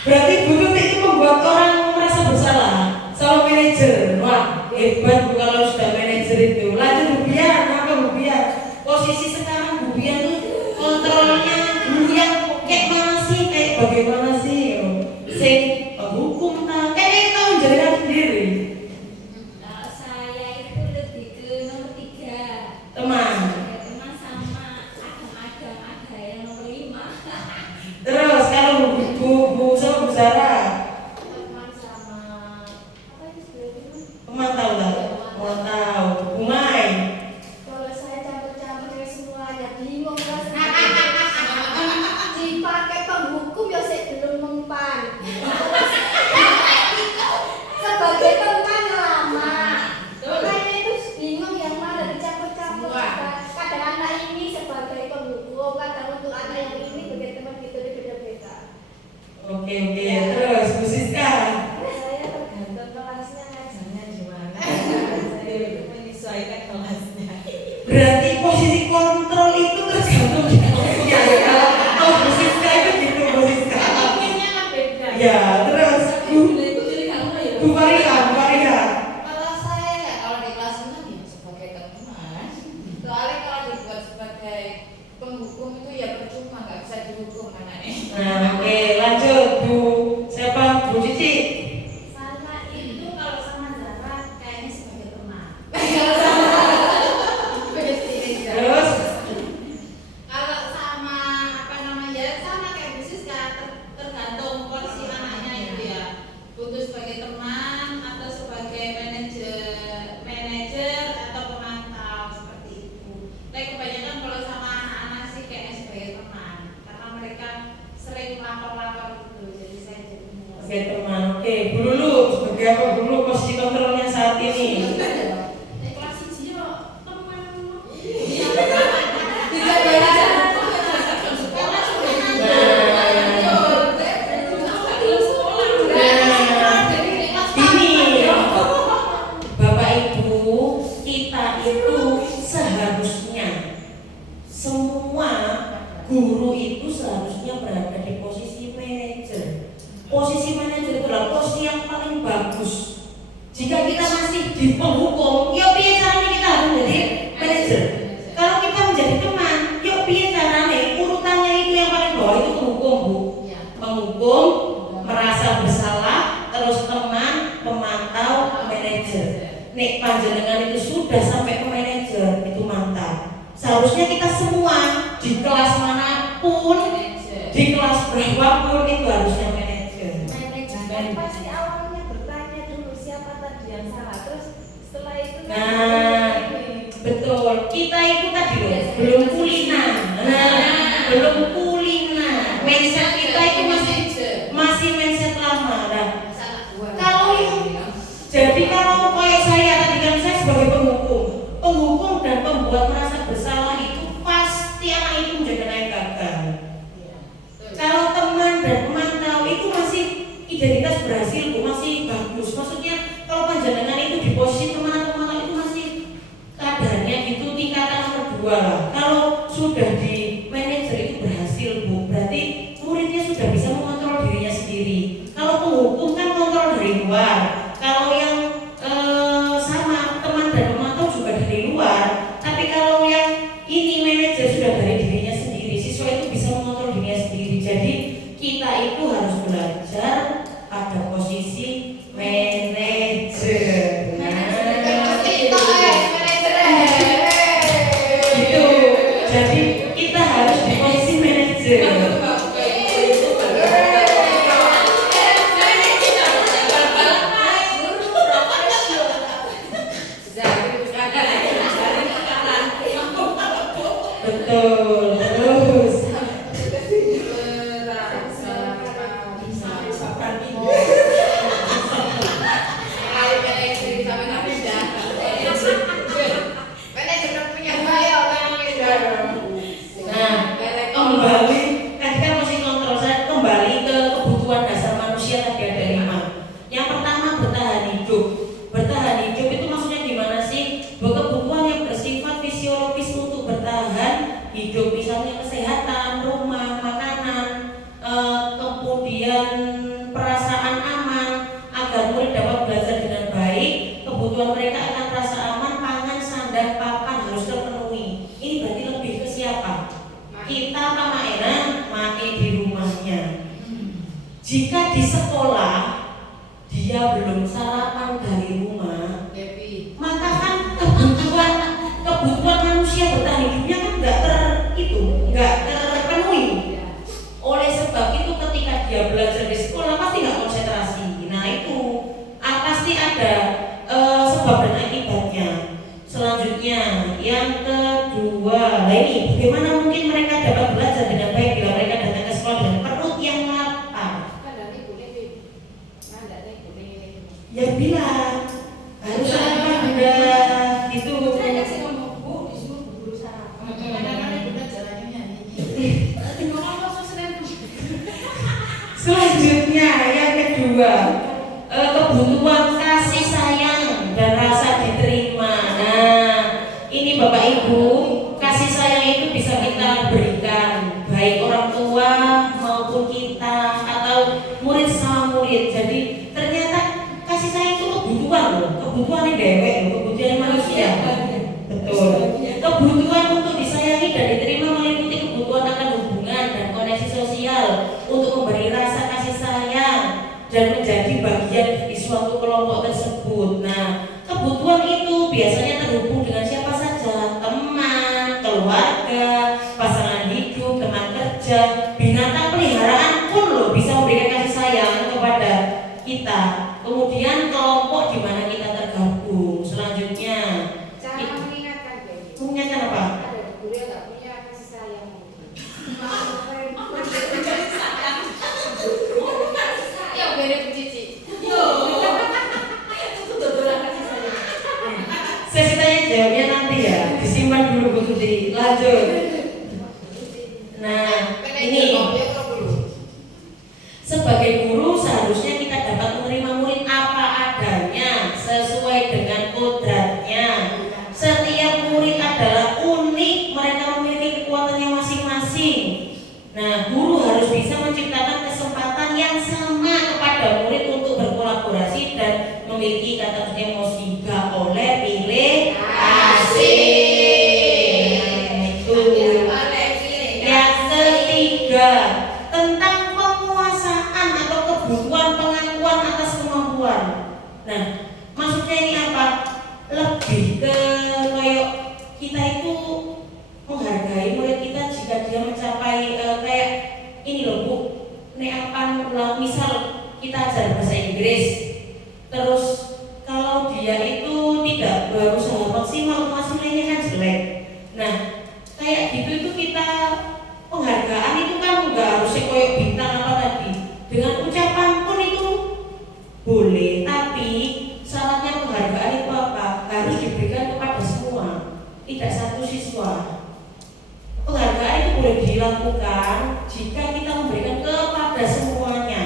Berarti Bu Tuti itu membuat orang merasa bersalah. Sama manajer. Wah, hebat Bu kalau sudah manajer itu. Lanjut Bu Bian, apa Bu Bian? Posisi sekarang Bu Bian tuh kontrolnya dulu yang kayak mana sih? Kayak bagaimana sih? Sing hukum tak? Kayaknya tahu jalan sendiri. Kalau saya itu lebih ke nomor 3. Teman. Teman sama ada yang nomor 5. Terus kalau Bu sama Bu Sarah, Teman sama apa itu sebenarnya? pemantau tak? Pemantau. Bu Mai. Kalau saya campur-campur semuanya bingung rasanya. Dipakai penghukum ya saya belum mempan. Sebagai teman lama. Makanya itu bingung yang mana dicampur-campur. Kadang anak ini sebagai penghukum, kadang untuk anak yang ini sebagai teman gitu beda-beda. Oke. Terus Bu Siska. Saya tergantung kelasnya ngajarnya gimana. Saya menyesuaikan kelasnya. Berarti posisi kontrol itu tergantung di kelasnya ya. Oh Bu Siska itu gitu Bu Siska. Mungkinnya kan beda. Ya terus Bu Faria. Kalau saya ya kalau di kelas 6 ya sebagai teman. Soalnya kalau dibuat sebagai penghukum itu ya percuma, nggak bisa dihukum anaknya. Nah oke lanjut Bu. Siapa? Bu Cici. Sama itu kalau sama Zara kayaknya sebagai teman. Terus Kalau sama apa namanya sama kayak bisnis kan tergantung porsi anaknya itu ya. Butuh sebagai teman atau sebagai manajer atau pemantau seperti itu. Tapi kebanyakan kalau sama anak-anak sih kayaknya sebagai teman karena mereka sering lapor-lapor gitu. Jadi saya jadi oke teman. Oke Bu Lulu sebagai apa Bu Lulu posisi kontrolnya saat ini? Kelas siji yo teman. Ini Bapak Ibu, kita itu seharusnya semua guru itu seharusnya berada di posisi manajer. Posisi manajer itu adalah posisi yang paling bagus. Jika kita masih di penghukum, yuk piye caranya kita harus menjadi manajer. Kalau kita menjadi teman, yuk piye caranya urutannya itu yang paling bawah itu penghukum Bu. Penghukum, merasa bersalah, terus teman, pemantau, manajer. Nek panjenengan itu sudah sampai ke manajer, itu mantap. Seharusnya kita semua di kelas manapun, di kelas berapapun itu harusnya manajer. Manajemen pasti awalnya bertanya dulu siapa tadi yang salah, terus setelah itu Nah, betul. Kita itu tadi loh, belum kulina. Mindset kita itu jelas berhasil Bu, masih bagus. Maksudnya kalau panjenengan itu di posisi teman-teman itu masih kadarnya gitu tingkatan nomor 2 lah. Kalau sudah di manajer itu berhasil Bu, berarti muridnya sudah bisa mengontrol dirinya sendiri. Kalau penghukum kan kontrol dari luar. Kalau yang sama teman dan pemantau juga dari luar. Tapi kalau yang ini manajer sudah dari dirinya sendiri, siswa itu bisa mengontrol dirinya sendiri. Jadi kita itu harus belajar pada posisi manajer. Gitu. Jadi kita harus di posisi manajer. Betul. Terus kembali tadi kan masih kontrol, saya kembali ke kebutuhan dasar manusia tadi ada 5. Yang pertama bertahan hidup. Bertahan hidup itu maksudnya gimana sih? Bahwa kebutuhan yang bersifat fisiologis untuk bertahan hidup, misalnya kesehatan, rumah, makanan, kemudian perasaan aman agar murid dapat belajar dengan baik. Kebutuhan mereka akan rasa aman, pangan, sandang, papan harus terpenuhi. Ini berarti lebih ke siapa? Kita sama enak mati di rumahnya. Jika di sekolah dia belum sarapan dari rumah, maka kan kebutuhan manusia bertahan hidupnya kan nggak terpenuhi. Oleh sebab itu ketika dia belajar di sekolah pasti nggak konsentrasi. Nah itu pasti ada sebab dan akibatnya. Selanjutnya yang kedua, ini bagaimana mungkin mereka dapat belajar dengan baik bila mereka datang ke sekolah dengan perut yang lapar? Ya bilang harus sarapan Bunda gitu. Selanjutnya yang kedua, kebutuhan kasih sayang dan rasa diterima. Nah, ini Bapak Ibu, kasih sayang itu bisa kita berikan baik orang tua maupun kita atau murid sama murid. Jadi ternyata kasih sayang itu kebutuhan loh, kebutuhan dewek loh, kebutuhan manusia. Betul. Kebutuhan untuk disayangi dan diterima meliputi kebutuhan akan hubungan dan koneksi sosial untuk memberi rasa kasih sayang dan menjadi bagian di suatu kelompok tersebut. Nah, kebutuhan itu biasanya terhubung dengan siapa saja, teman, keluarga, pasangan hidup, teman kerja, binatang peliharaan pun loh bisa memberikan kasih sayang kepada kita. Kemudian kelompok di mana kita tergabung. Selanjutnya, mengingatkan apa? Ada guru yang nggak punya kasih sayang. Yang beda cici. Sesi tanya jawabnya nanti ya, disimpan dulu Bu Tuti. Lanjut. Nah, ini sebagai guru seharusnya kita dapat menerima murid apa adanya sesuai dengan kodratnya. Setiap murid adalah unik, mereka memiliki kekuatannya masing-masing. Nah, guru harus bisa menciptakan kesempatan yang sama kepada murid untuk berkolaborasi dan memiliki kata emosi. Gak oleh pilih kasih. Itu. Yang ketiga, tentang penguasaan atau kebutuhan pengakuan atas kemampuan. Nah, maksudnya ini apa? Lebih ke kayak kita itu menghargai murid kita jika dia mencapai kayak ini loh Bu, misal kita ajar bahasa Inggris, terus kalau dia itu tidak berusaha maksimal, nilainya kan jelek. Nah, kayak gitu itu kita penghargaan itu kan nggak harus kayak bintang apa tadi. Dengan ucapan pun itu boleh, tapi syaratnya penghargaan itu apa? Harus diberikan kepada semua, tidak satu siswa. Penghargaan itu boleh dilakukan jika kita memberikan kepada semuanya.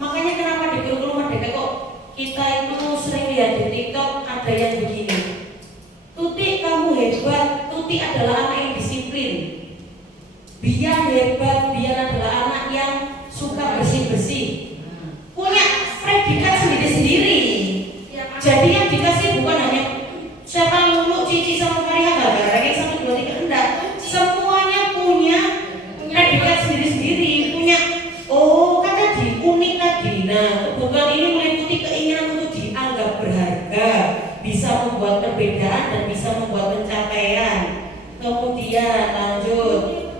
Makanya kenapa di kurikulum Putih adalah anak yang disiplin. Bian hebat, Bian adalah anak yang suka bersih-bersih, punya predikat sendiri-sendiri. Jadi yang dikasih bukan hanya siapa Lulu, Cici sama Maria, ranking 1, 2, 3, enggak. Semuanya punya predikat sendiri-sendiri, punya kan tadi unik tadi. Nah, kebutuhan ini meliputi keinginan untuk dianggap berharga, bisa membuat perbedaan dan bisa membuat pencapaian. Kemudian lanjut.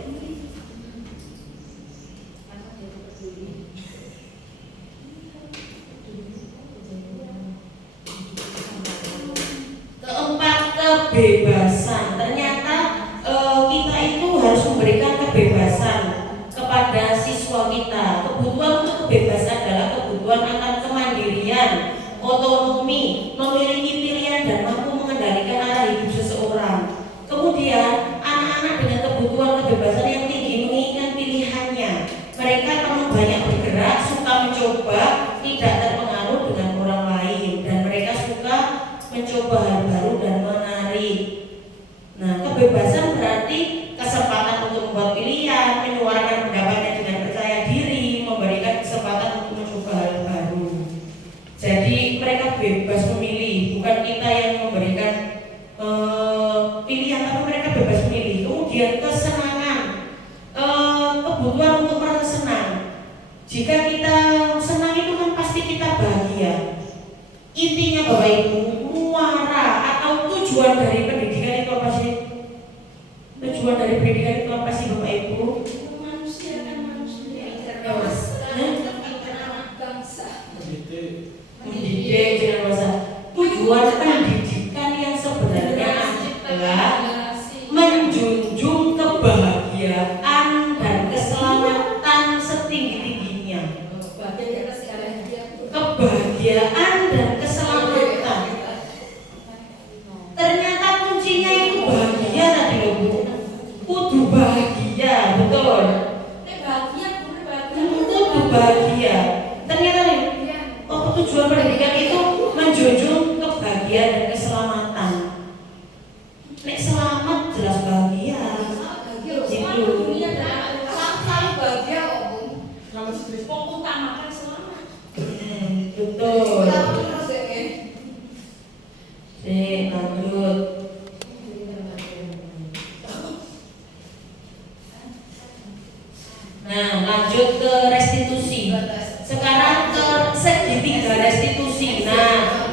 Keempat, kebebasan. Ternyata kita itu harus memberikan kebebasan kepada siswa kita. Kebutuhan untuk kebebasan adalah kebutuhan akan kemandirian, otonomi, memiliki pilihan dan mampu mengendalikan arah hidup seseorang. Kemudian anak-anak dengan kebutuhan kebebasan yang tinggi menginginkan pilihannya. Mereka perlu banyak bergerak, suka mencoba, tidak terpengaruh dengan orang lain, dan mereka suka mencoba hal baru dan menarik. Nah, kebebasan berarti kesempatan untuk membuat pilihan, menyuarakan pendapatnya dengan percaya diri, memberikan kesempatan untuk mencoba hal baru. Jadi mereka bebas memilih, bukan kita yang memberikan pilihan, tapi mereka bebas memilih. Kemudian kesenangan, kebutuhan untuk merasa senang. Jika kita senang itu kan pasti kita bahagia. Intinya Bapak Ibu, muara atau tujuan dari pendidikan itu apa sih? Tujuan dari pendidikan itu apa sih Bapak Ibu? Memanusiakan manusia. Bangsa. Mendidik dengan bahasa. Tujuan pendidikan yang sebenarnya adalah menjunjung kebahagiaan dan keselamatan setinggi-tingginya. Kebahagiaan dan keselamatan. Ternyata kuncinya itu bahagia tadi loh Bu. Kudu bahagia, betul. Kudu bahagia. Ternyata nih, tujuan pendidikan itu menjunjung kebahagiaan dan keselamatan. Nek selamat jelas bahagia. Gitu. Selalu bahagia kok, Bu. Pokok utamakan selamat. Betul. Terus ya. Lanjut. Nah, lanjut ke restitusi. Sekarang ke segitiga restitusi. Nah,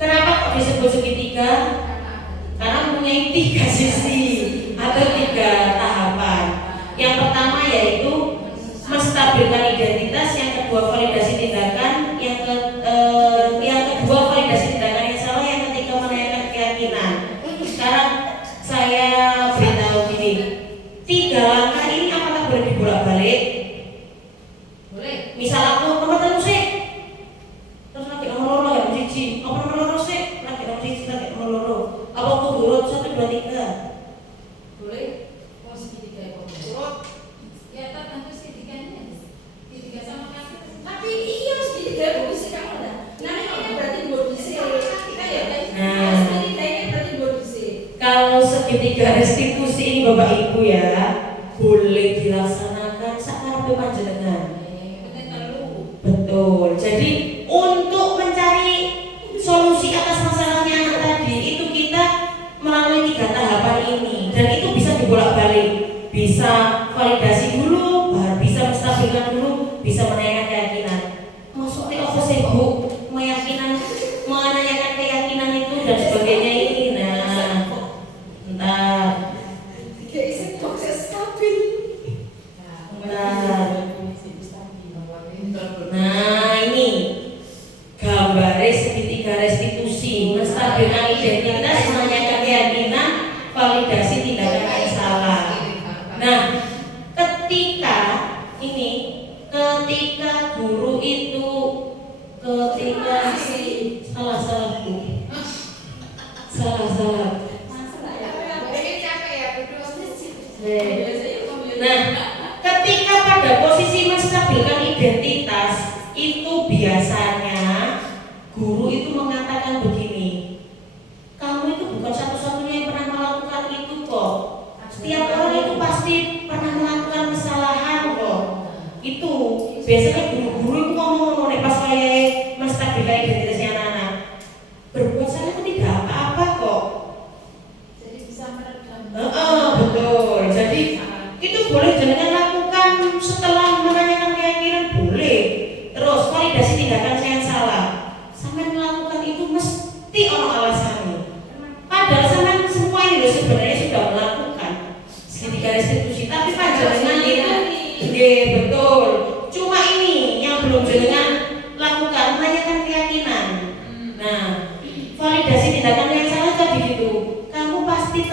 kenapa kok disebut segitiga? Karena mempunyai 3 sisi atau 3 tahapan. Yang pertama yaitu menstabilkan identitas, yang kedua validasi tindakan, yang kedua validasi tindakan yang salah, yang ketiga menanyakan keyakinan. Sekarang saya beritahu gini, 3 langkah ini apakah boleh dibolak-balik? Boleh. Misal aku nomor 3 sih, terus lagi nomor 2 ya cici, apa nomor 2 sih, lagi nomor cici, lagi nomor 2, apa aku urut 1, 2, 3? Boleh. Oh, segitiga urut. Ya, tentu segitiganya. Segitiga sama kaki. Tapi iya segitiga bisa kamu ada. Nah ini berarti bodisi. Kita ya guys. Nah. Segitiganya berarti bodisi. Kalau segitiga restitusi ini Bapak Ibu ya, boleh dilaksanakan saat panjenengan. Betul. Jadi untuk mencari solusi atas masalahnya anak tadi itu kita melalui 3 tahapan ini, dan itu bisa dibolak-balik, bisa validasi dulu, bisa menstabilkan dulu, bisa menanyakan keyakinan. Maksudnya apa sih Bu? Menanyakan keyakinan itu dan sebagainya ini. Nah, entar. Guys, proses stabil. Nah ini gambar segitiga restitusi, menstabilkan identitas, menanyakan keyakinan, validasi tindakan yang salah. Nah ketika guru itu salah Nah, ketika pada posisi menstabilkan identitas itu biasanya guru itu mengatakan begini, kamu itu bukan satu-satunya yang pernah melakukan itu kok. guru itu ngomong nih pas saya menstabilkan identitasnya anak-anak. Berbuat salah itu tidak apa-apa kok. Jadi bisa meredam. Betul. Jadi itu boleh jenengan lakukan setelah menanyakan keyakinan boleh. Terus validasi tindakan saya yang salah. Sampai melakukan itu mesti ono alasannya. Padahal sampai semua ini sebenarnya sudah melakukan segitiga restitusi, tapi panjenengan itu, betul. Cuma ini yang belum jenengan lakukan, menanyakan keyakinan. Nah, validasi tindakan yang salah tadi gitu. Kamu pasti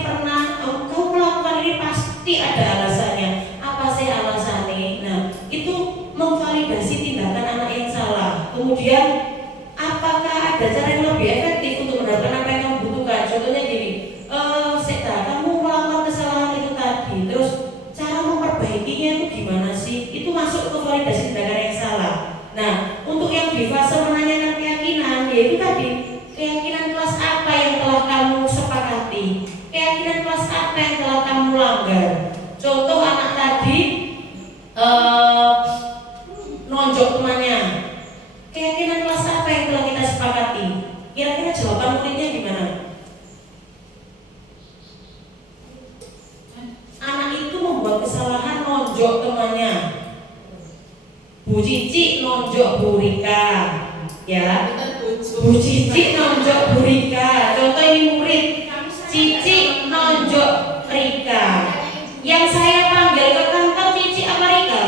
pernah, kamu melakukan ini pasti ada alasannya. Apa sih alasannya? Nah, itu memvalidasi tindakan anak yang salah. Kemudian, apakah ada cara yang lebih efektif untuk mendapatkan apa yang kamu butuhkan? Contohnya gini, kamu melakukan kesalahan itu tadi, terus cara memperbaikinya itu gimana sih? Itu masuk ke validasi tindakan yang salah. Nah, untuk yang di fase menanyakan keyakinan, yaitu tadi keyakinan kelas apa yang telah kamu sepakati, keyakinan kelas apa yang telah kamu langgar. Contoh anak tadi nonjok temannya, keyakinan kelas apa yang telah kita sepakati. Kira-kira jawaban muridnya gimana? Anak itu membuat kesalahan nonjok temannya. Bu Cici nonjok Bu Rika, ya. Bu Cici nonjok Bu Rika. Contoh ini murid. Cici nonjok Rika. Yang saya panggil ke kantor Cici apa Rika?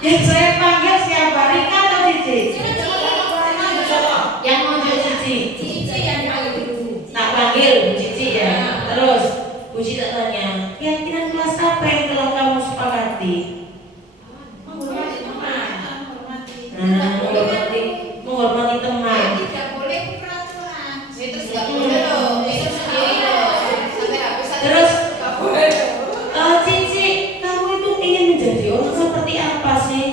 Yang saya panggil siapa? Rika atau Cici? Yang nonjok Cici. Tak panggil Bu Cici ya. Terus Bu Cici tak tanya, keyakinan kelas apa yang telah kamu sepakati? Menghormati teman. Terus Cici, kamu itu ingin menjadi orang seperti apa sih?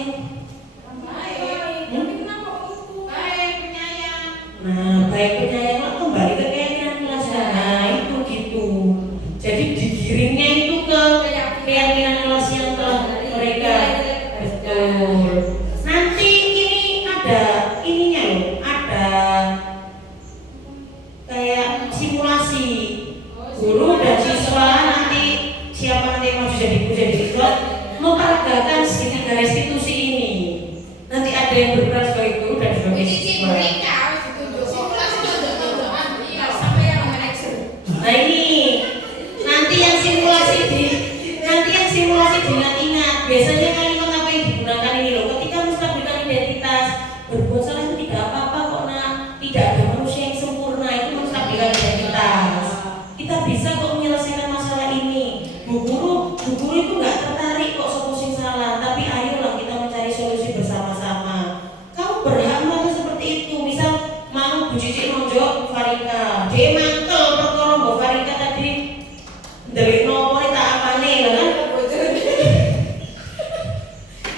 Nah, baik penyayang kembali ke keyakinan kelas. Nah, itu gitu. Jadi digiringnya itu ke keyakinan kelas yang telah mereka. Betul. Nanti ini ada ininya loh, ada kayak simulasi guru dan siswa nanti siapa nanti yang mau jadi siswa memperagakan segitiga restitusi ini. Nanti ada yang berperan sebagai guru dan sebagai siswa. Nah ini nanti yang simulasi diingat-ingat. Biasanya kalimat apa yang digunakan ini loh. Ketika menstabilkan identitas, berbuat salah itu tidak apa-apa kok nak. Tidak ada manusia yang sempurna, itu menstabilkan identitas. Kita bisa kok menyelesaikan masalah ini. Bu guru itu nggak tertarik kok solusi salah. Tapi ayolah kita mencari solusi bersama-sama. Kamu berhak melakukan seperti itu. Misal mau Bu Cici nonjok Farika, dia mantel perkara Mbak Farika tadi ndelik nopo tak apane lho kan.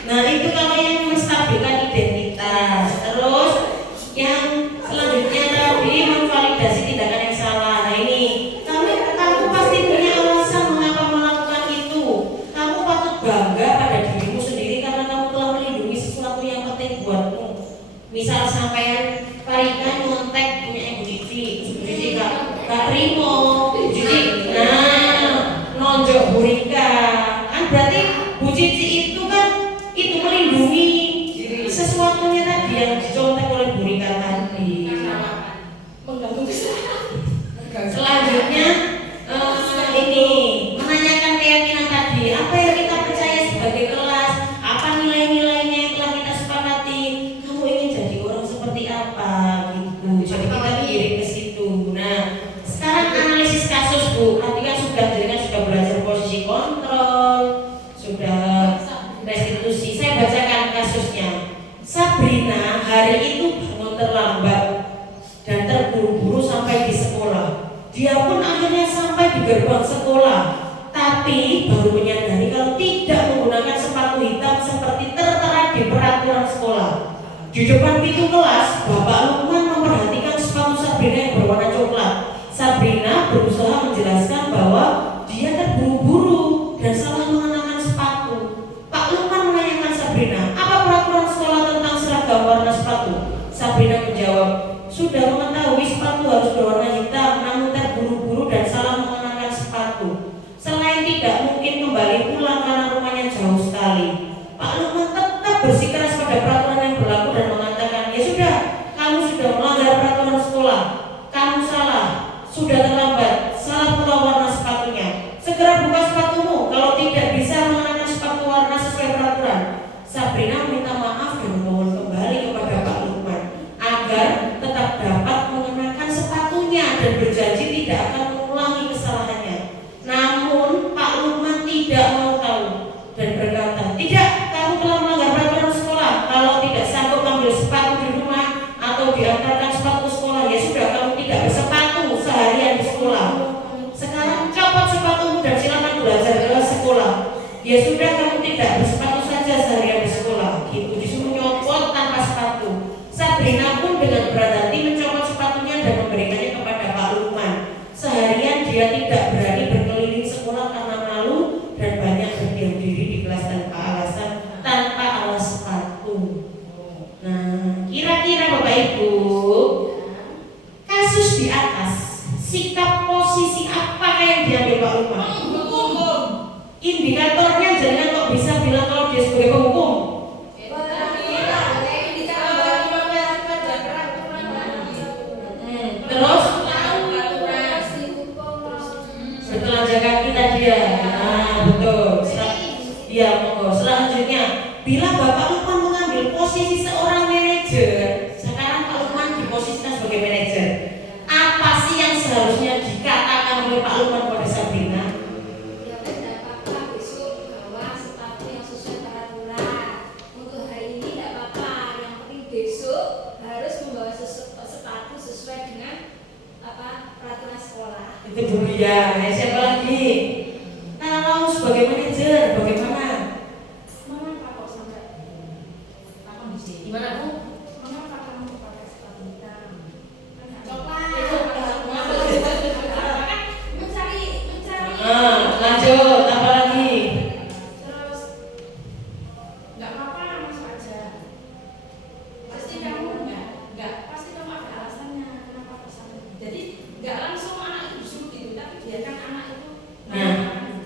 Nah, itu kalau yang menstabilkan identitas. Terus yang selanjutnya tadi memvalidasi tindakan yang salah. Nah, ini kamu pasti punya alasan mengapa melakukan itu. Kamu patut bangga pada dirimu sendiri karena kamu telah melindungi sesuatu yang penting buatmu. Misal sampean Farika nyontek punya Bu Cici, Bu Cici Kak Rimo, Bu Cici, nonjok Bu Rika, kan berarti Bu Cici itu kan itu melindungi sesuatunya tadi yang dicontek oleh Bu Rika tadi. Selanjutnya ini menanyakan keyakinan tadi, apa yang kita percaya sebagai kelas, apa nilai-nilainya yang telah kita sepakati. Kamu ingin jadi orang seperti apa gitu. Jadi kita kirim ke situ. Nah, sekarang analisis kasus Bu. Tadi kan sudah belajar posisi kontrol, sudah restitusi. Saya bacakan kasusnya. Sabrina hari itu bangun terlambat dan terburu-buru sampai di sekolah. Dia pun akhirnya sampai di gerbang sekolah, tapi baru menyadari kalau tidak menggunakan sepatu hitam seperti tertera di peraturan sekolah. Di depan pintu kelas, Bapak Lukman memperhatikan sepatu Sabrina yang berwarna coklat. Sabrina menjelaskan bahwa dia terburu-buru dan salah mengenakan sepatu. Pak Lukman menanyakan Sabrina, apa peraturan sekolah tentang seragam warna sepatu? Sabrina menjawab, sudah mengetahui sepatu harus berwarna hitam, namun terburu-buru dan salah mengenakan sepatu. Selain tidak mungkin kembali pulang karena rumahnya jauh sekali. Pak Lukman tetap bersikeras pada peraturan yang berlaku dan mengatakan, ya sudah, kamu sudah melanggar peraturan sekolah. Kamu salah, sudah terlambat, salah pula warna sepatunya. Segera buka sepatumu, kalau tidak bisa mengenakan sepatu warna sesuai peraturan. Sabrina minta maaf dan memohon kembali kepada Pak Lukman agar tetap dapat mengenakan sepatunya dan berjanji tidak akan mengulangi kesalahannya. Namun Pak Lukman tidak mau tahu dan berkata, tidak, kamu telah melanggar peraturan sekolah. Kalau tidak sanggup ambil sepatu di rumah atau diantarkan sepatu ke sekolah, ya sudah, kamu tidak bersepatu seharian di sekolah. Sekarang copot sepatumu dan silakan belajar ke sekolah. Ya sudah, kamu tidak bersepatu saja seharian di sekolah. Gitu, disuruh nyopot tanpa sepatu. Sabrina pun dengan berat hati mencopot sepatunya dan memberikannya kepada Pak Lukman. Seharian dia tidak berani berkeliling sekolah karena malu dan banyak berdiam diri di kelas tanpa alas sepatu. Nah, kira-kira Bapak Ibu, kasus di atas, sikap posisi apa yang diambil Pak Lukman? Indikatornya jangan kok bisa bilang kalau dia sebagai penghukum. Terus bertelanjang kita dia. Nah, betul. Iya, monggo. Selanjutnya, bila Bapak Lukman mengambil posisi seorang manajer, sekarang Pak Lukman diposisikan sebagai manajer. Apa sih yang seharusnya dikatakan oleh Pak Lukman kepada Sabrina? Itu Bu Ria. Siapa lagi? Kalau sebagai manajer bagaimana? Gimana Bu? Lanjut, apa lagi?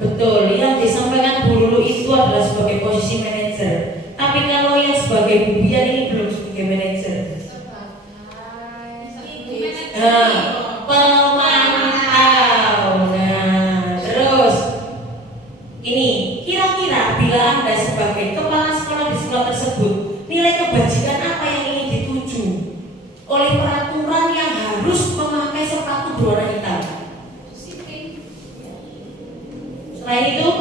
Betul, yang disampaikan Bu Lulu itu adalah sebagai posisi manajer. Tapi kalau yang sebagai Bu Bian ini belum sebagai manajer. Pemantau. Nah, terus ini kira-kira bila Anda sebagai kepala sekolah di sekolah tersebut, nilai kebajikan apa yang ingin dituju oleh peraturan yang harus memakai sepatu berwarna hitam? Selain itu,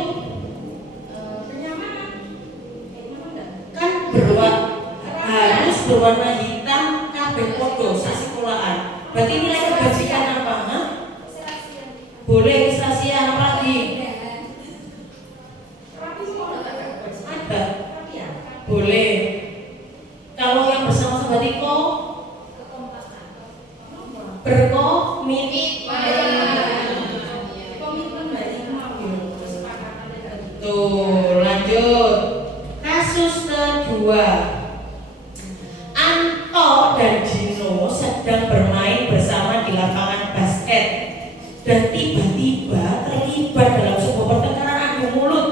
kan harus berwarna hitam kabeh podo sasekolahan. Berarti nilai kebajikan apa? Boleh keserasian apa lagi? Ada. Boleh. Kalau yang bersama sahabat Iko, Tuh, lanjut. Kasus kedua, Anto dan Gino sedang bermain bersama di lapangan basket dan tiba-tiba terlibat dalam sebuah pertengkaran adu mulut.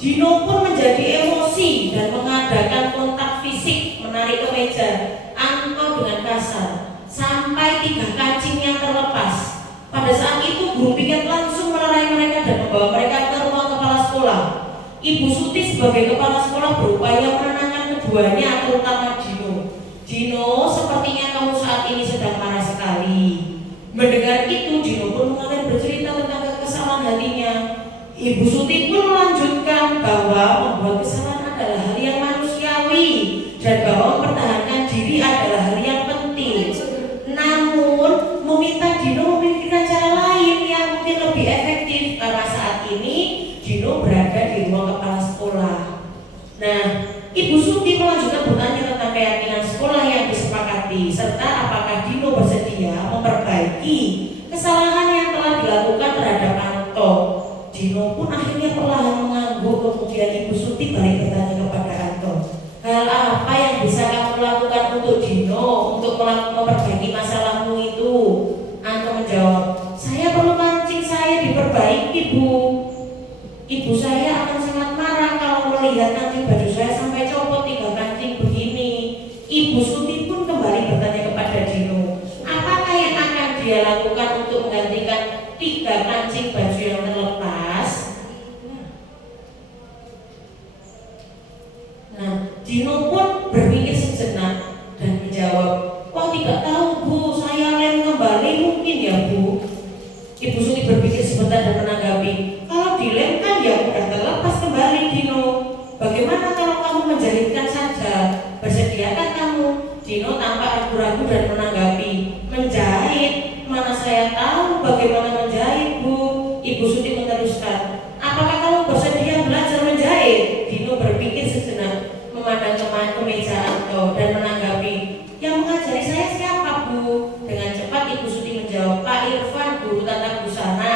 Gino pun menjadi emosi dan mengadakan kontak fisik, menarik kemeja Anto dengan kasar sampai 3 kancingnya terlepas. Pada saat itu guru piket langsung melerai mereka dan membawa mereka ke ruang kepala sekolah. Ibu Suti sebagai kepala sekolah berupaya menenangkan keduanya, terutama Gino. Gino, sepertinya kamu saat ini sedang marah sekali. Mendengar itu, Gino pun mulai bercerita tentang kekesalan hatinya. Ibu Suti pun melanjutkan bahwa membuat kesalahan adalah hal yang manusiawi dan bahwa mempertahankan diri adalah hal yang penting. Namun, meminta Gino memikirkan cara lain yang mungkin lebih efektif karena saat ini Gino berada di ruang kepala sekolah. Nah, Ibu Suti melanjutkan bertanya tentang keyakinan sekolah yang disepakati serta apakah Gino bersedia memperbaiki kesalahan yang telah dilakukan terhadap baik ibu. Ibu saya akan sangat marah kalau melihat kancing baju saya sampai copot 3 kancing begini. Ibu Suti pun kembali bertanya kepada Dino, apakah yang akan dia lakukan untuk menggantikan 3 kancing baju yang terlepas? Nah, Dino pun berpikir sejenak dan menjawab, wah tidak tahu Bu, saya lem kembali mungkin ya Bu. Ibu Suti berpikir sebentar dan menanggapi, kalau dilem kan ya udah terlepas kembali Dino. Bagaimana kalau kamu menjahitkan saja? Bersediakah kamu? Dino tampak ragu-ragu dan menanggapi, menjahit? Mana saya tahu bagaimana menjahit Bu. Ibu Suti meneruskan, apakah kamu bersedia belajar menjahit? Dino berpikir sejenak, memandang ke meja Anto dan menanggapi, yang mengajari saya siapa Bu? Dengan cepat Ibu Suti menjawab, Pak Irfan, guru tata busana.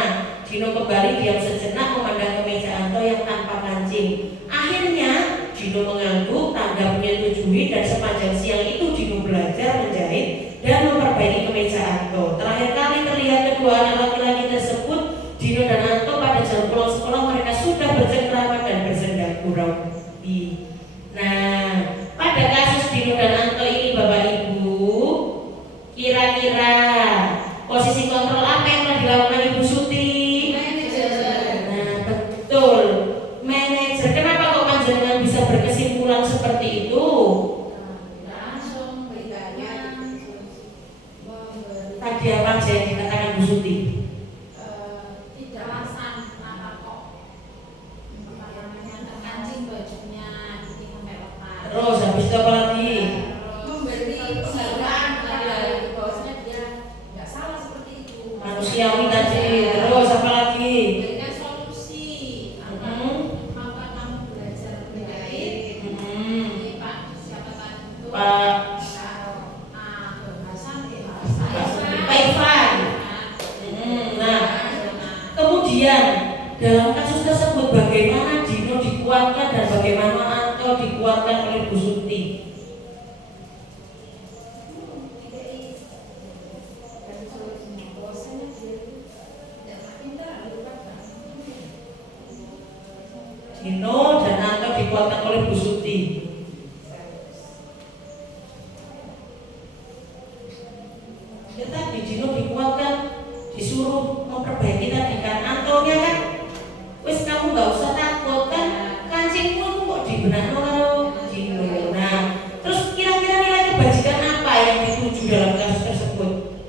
Dino kembali diam sejenak memandang ke meja Anto yang tanpa kancing. Akhirnya Dino mengangguk, tanda menyetujui, dan sepanjang siang itu Dino belajar menjahit dan memperbaiki kemeja Anto. Terakhir kali terlihat kedua anak laki-laki tersebut, Dino dan Anto pada jam pulang sekolah mereka sudah bercengkrama dan bersenda gurau. Nah, pada kasus Dino dan Anto ini Bapak Ibu, kira-kira posisi kontrol apa yang telah dilakukan Ibu Suti? Nah, betul, manajer. Kenapa kok panjenengan bisa berkesimpulan seperti itu? Langsung bedanya Tadi apa aja yang dikatakan Bu Suti? tidak laksana kok kancing bajunya bikin sampai lepas. Terus habis itu apa lagi? Memberi penghargaan kepada bosnya, dia nggak salah seperti itu. Manusiawi tadi. Terus apa lagi? Memberikan solusi. Maka kamu belajar menjahit. Ini Pak siapa tadi itu? Pak Hasan ya. Pak Irfan. Nah, kemudian dalam kasus tersebut bagaimana Dino dikuatkan dan bagaimana Anto dikuatkan oleh Bu Suti? Dino dan Anto dikuatkan oleh Bu Suti. Ya tadi Dino dikuatkan, disuruh memperbaiki tadi kan. Antonya kan, wis kamu nggak usah takut kan, kancingmu kok dibenakno karo Dino. Nah, terus kira-kira nilai kebajikan apa yang dituju dalam kasus tersebut?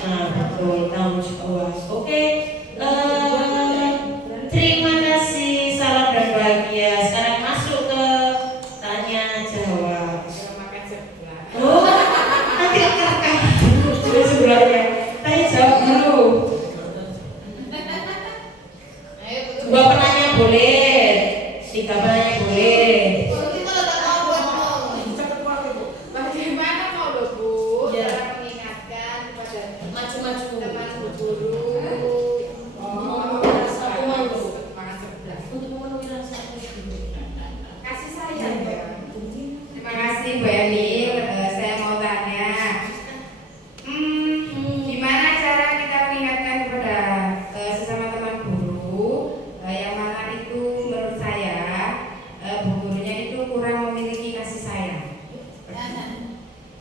Nah, betul, tanggung jawab. Oke, terima kasih, salam dan bahagia. Sekarang masuk ke tanya jawab. Oh, nanti kakak sudah sebelahnya. Tanya jawab dulu. Dua penanya boleh, 3 penanya boleh. Bagaimana mau loh Bu? Ya. Cara mengingatkan kepada Maju-maju. teman guru makan sebelah. Untuk memenuhi rasa Kasih sayang ya. Terima kasih Bu Emil. Saya mau tanya, gimana cara kita mengingatkan kepada sesama teman guru yang mana itu menurut saya bu gurunya itu kurang memiliki kasih sayang.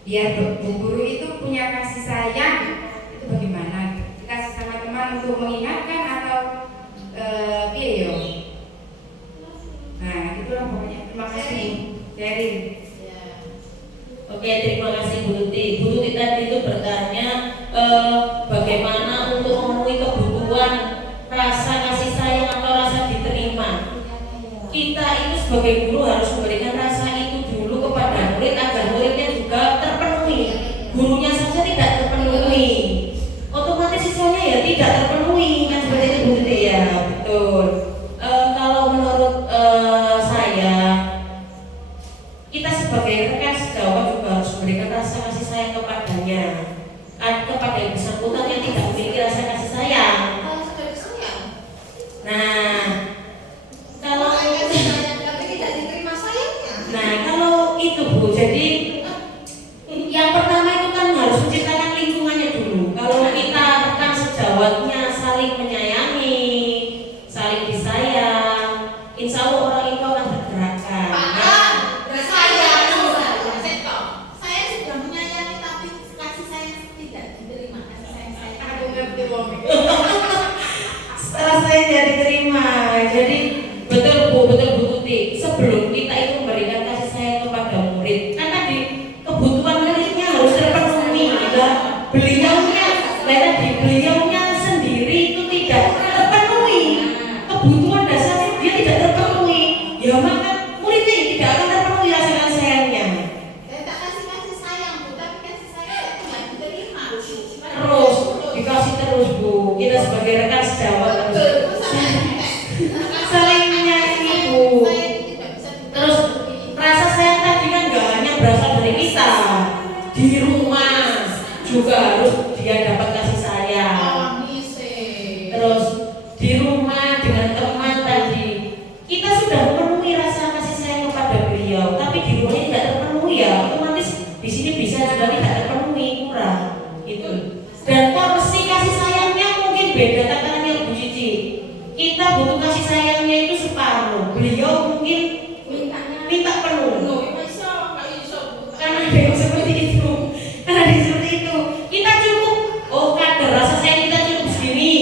Biar bu guru itu punya kasih sayang, itu bagaimana? Kita sesama teman untuk mengingatkan atau piye yo? Nah, itulah pokoknya. Terima kasih. Dari Oke, terima kasih Bu Tuti. Bu Tuti tadi itu bertanya bagaimana untuk memenuhi kebutuhan rasa kasih sayang atau rasa diterima. Kita itu sebagai guru harus memberikan rasa itu dulu kepada murid agar muridnya juga terpenuhi. Gurunya saja tidak terpenuhi, otomatis siswanya ya tidak terpenuhi. Kan seperti itu Bu Tuti ya, betul. Kalau menurut saya, kita sebagai rekan sejawat juga harus memberikan rasa kasih sayang kepadanya, kepada yang bersangkutan yang tidak memiliki rasa kasih sayang. Nah, kalau itu Bu, jadi yang pertama itu kan harus menciptakan lingkungannya dulu. Kalau kita rekan sejawatnya saling menyayangi, saling disayang, insya Allah orang itu akan bergerakkan. Saya sudah menyayangi tapi kasih sayang tidak diterima. Kasih sayang saya. Aku ngerti wong. Setelah saya tidak diterima, jadi betul Bu Tuti, sebelum kita itu memberikan kasih sayang kepada murid, kan tadi kebutuhan muridnya harus terpenuhi, beliaunya sendiri itu tidak terpenuhi, kebutuhan dasarnya dia tidak terpenuhi, ya maka muridnya tidak akan terpenuhi rasa kasih sayangnya. Saya tak kasih sayang Bu, tapi kasih sayang saya tidak diterima. Terus dikasih terus Bu, kita sebagai rekan sejawat harus saling menyayangi Bu. Terus rasa sayang tadi kan gak hanya berasal dari kita, di rumah juga harus dia dapat kasih sayang. Terus di rumah dengan teman tadi kita sudah memenuhi rasa kasih sayang kepada beliau, tapi di rumahnya tidak terpenuhi, ya otomatis di sini bisa juga tidak terpenuhi, kurang itu. Dan porsi kasih sayangnya mungkin beda takarannya Bu Cici. Kita butuh kasih sayangnya itu separuh, beliau mungkin minta penuh. Karena ada yang seperti itu, kita cukup, oh kadar rasa sayang kita cukup segini.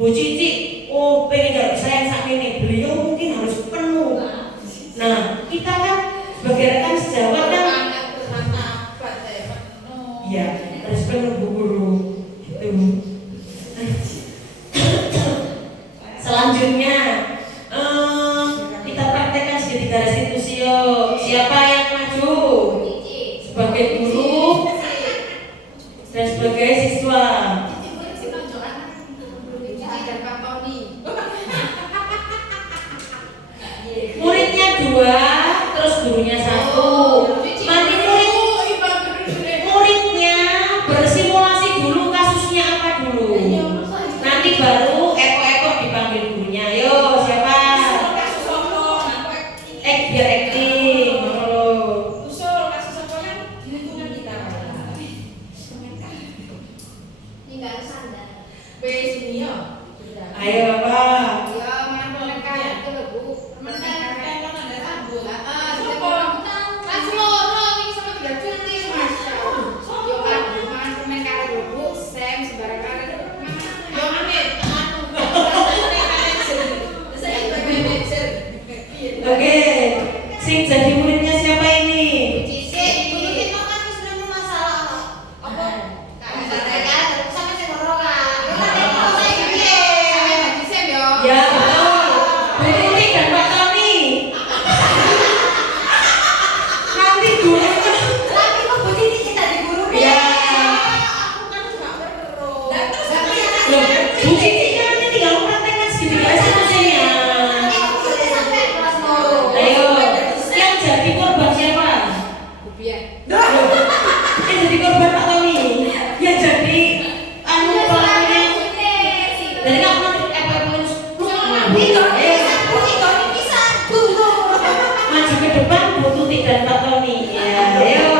Bu Cici, oh pengen gak sayang saat ini, beliau mungkin harus penuh. Nah kita kan sebagai rekan sejawat kan, ya harus penuh Bu Guru. Itu. Selanjutnya kita praktekkan sedikit restitusi. Siapa yang maju sebagai guru dan sebagai siswa? Muridnya 2, terus gurunya 1. Nanti muridnya bersimulasi dulu kasusnya apa dulu. Nanti baru ekor dipanggil gurunya. Yo siapa? Biar acting. Ayo Bapak. Oke, sing jadi muridnya siapa ini? Ya betul, Bu Tuti dan Pak Tony. Nanti dulu ya. Loh, Bu Cici kan nanti tinggal mempraktekkan sedikit restitusinya. Ayo, yang jadi korban siapa? Yang jadi korban Pak Tony. Yang jadi pelakunya. Dari kamu nanti maju ke depan Bu Tuti dan Pak Tony. Ya, ayo.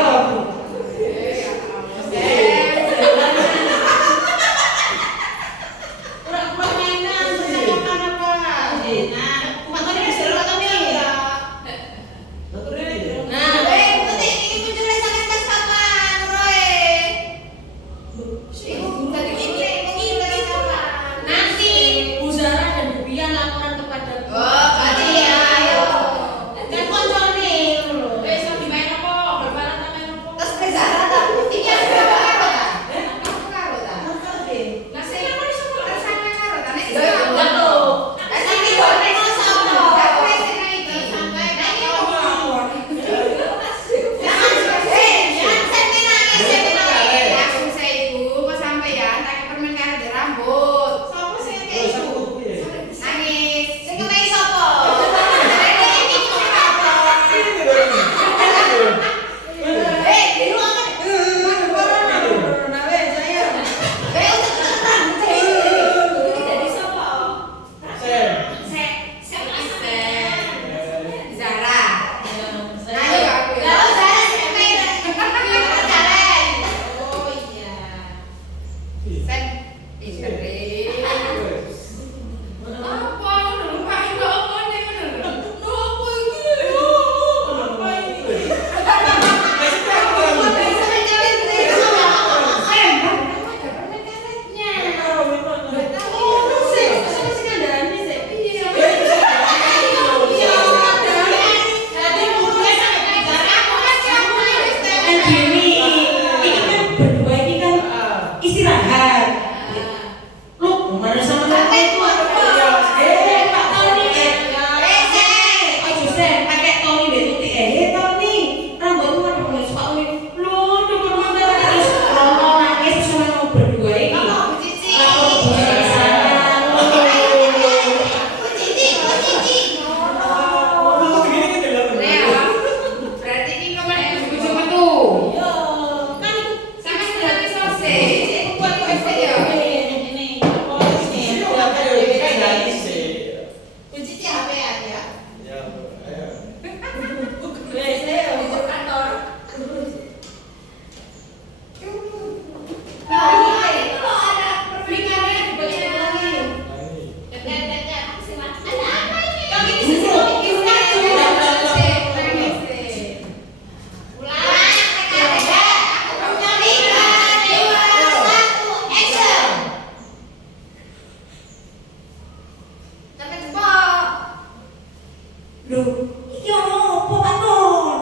Loh, iki ono apa Paton?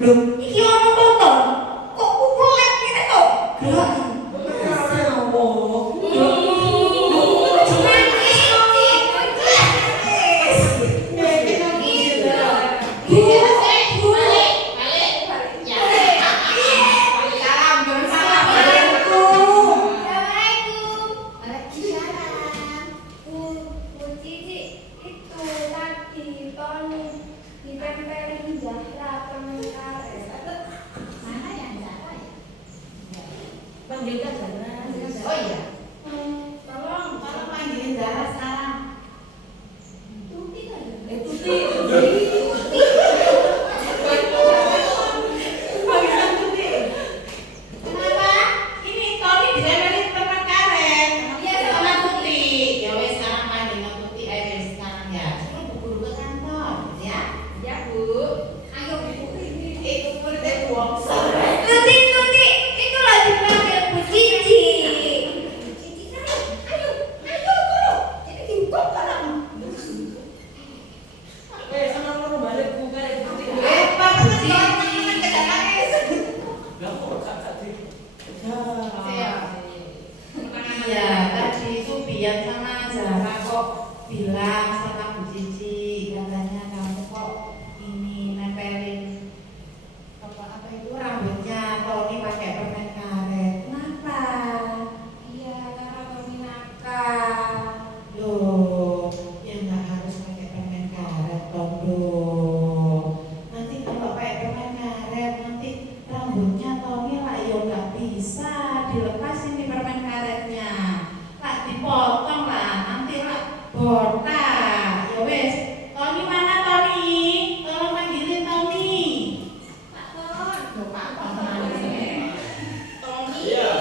Loh, iki ono Paton. Kok kukulet ngene to? Gerak. Panggilkan Zara. Oh iya. Tolong panggilin Zara sekarang. Tuti kan? Tuti. Kenapa? Ini Tony ditempelin permen karet. Iya, sama Tuti. Ya wes sekarang panggilin Tuti aja sekarang ya. Suruh buru ke kantor ya. Ya Bu. Ayo Bu. Itu muridnya buang Tuti, itu lagi panggil Bu Cici. Cici kan? Ayo, guru. Jadi dihukum kan? Ya, tadi itu Bian sama Zara kok bilang sama Bu Cici, katanya kamu kok ini nempelin apa itu rambutnya Tony pakai permen karet. Kenapa? Iya, karena Tony nakal. Loh, ya nggak harus pakai permen karet dong. Nanti kalau pakai permen karet, nanti rambutnya Tony lah ya nggak bisa dilepas ini permen karetnya. Lah dipotong lah, nanti lah botak. Ya wes, Tony mana Tony? Tolong panggilin Tony. Pak Ton. Loh, Pak Tony. Tony. Iya.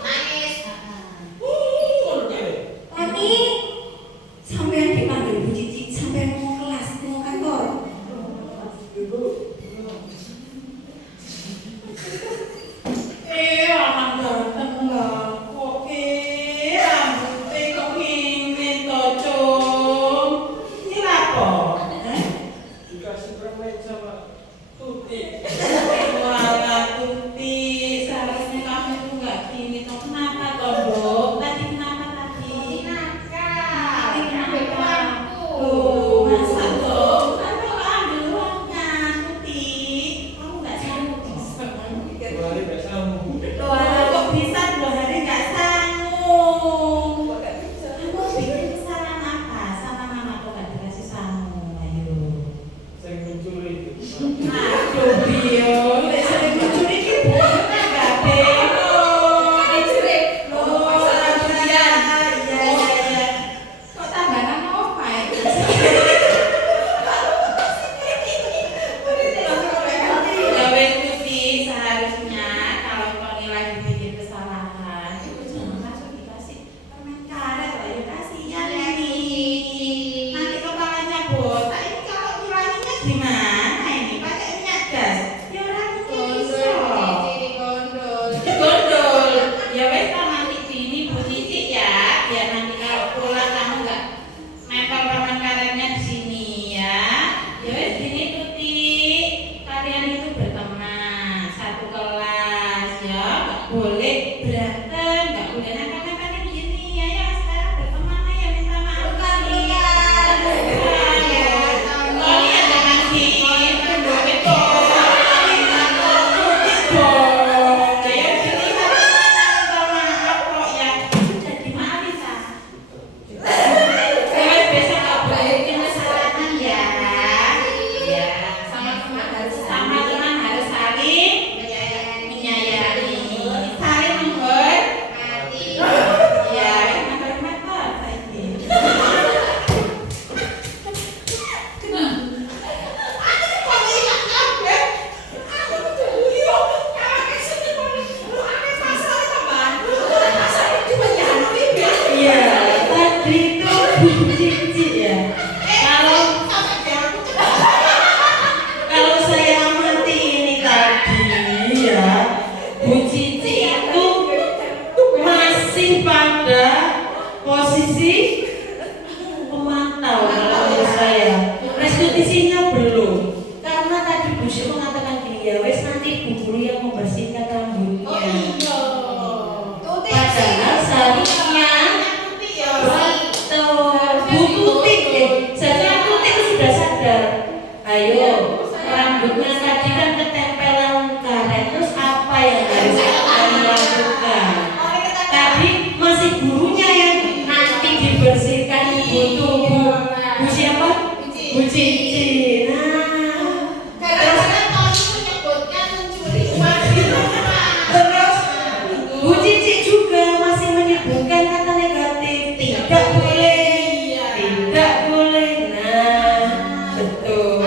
Nangis. Tony, sampean dipanggil Bu Cici, sampean mau kelas, mau kantor. Anak ganteng lah, kok rambutnya kok ngene to, Cung? Ini apa? Dikasih permen sama Tuti. Walah Tuti, seharusnya kamu tuh nggak gini toh. Kenapa toh, Dok? Tadi kenapa tadi? Tadi kenapa? Tuh, masa toh? Kamu ambil uangnya, Tuti. Kamu nggak sanggup. 2 hari nggak sambung. Loh, kok bisa 2 hari nggak sanggup? Kamu bikin kesalahan apa? Sama mama kok nggak dikasih sanggup? Ayo. Sering mencuri itu. Aduh, Bio, lek sering mencuri ki nggak bego. Mencuri. Loh, iya. Kok tambah nama apa itu? Ya wes Tuti, seharusnya kalau Tony lagi bikin kesalahan, itu jangan langsung dikasih permen karet lah, ya kasihan ini. Nanti kepalanya botak, ini kalau ngilangnya gimana ini? Pakai minyak gas? Ya orang mungkin bisa. Gondol. Ya wes kalau nanti gini Bu Cici ya, biar nanti kalau pulang kamu nggak nempel permen karetnya di sini ya. Ya wes gini Tuti, kalian itu berteman satu kelas ya, nggak boleh berantem, nggak boleh nakal-nakalin gini ya. Ya sekarang berteman aja, minta maaf kalian. Ya, Tony ya jangan gitu itu. Ya gini sama minta maaf kok ya. Sudah dimaafin Kak. Ya besok nggak boleh bikin kesalahan ya. Ya, sama teman harus saling menyayangi, saling menghormati. Ya, mantap saiki. Iya, tadi itu Bu Cici masih pada posisi pemantau kalau menurut saya. Restitusinya belum, karena tadi Bu Syuk mengatakan gini ya, wes nanti Bu Guru yang membersihkan rambutnya. Padahal seharusnya Bu Tutik seharusnya Tutik itu sudah sadar. Ayo, rambutnya tadi kan ketempelan karet, terus apa yang harus kamu lakukan? Tadi masih gurunya yang nanti dibersihkan butuh Bu siapa? Bu Cici. Terus Bu Cici juga masih menyebutkan kata negatif, tidak boleh. Nah, betul.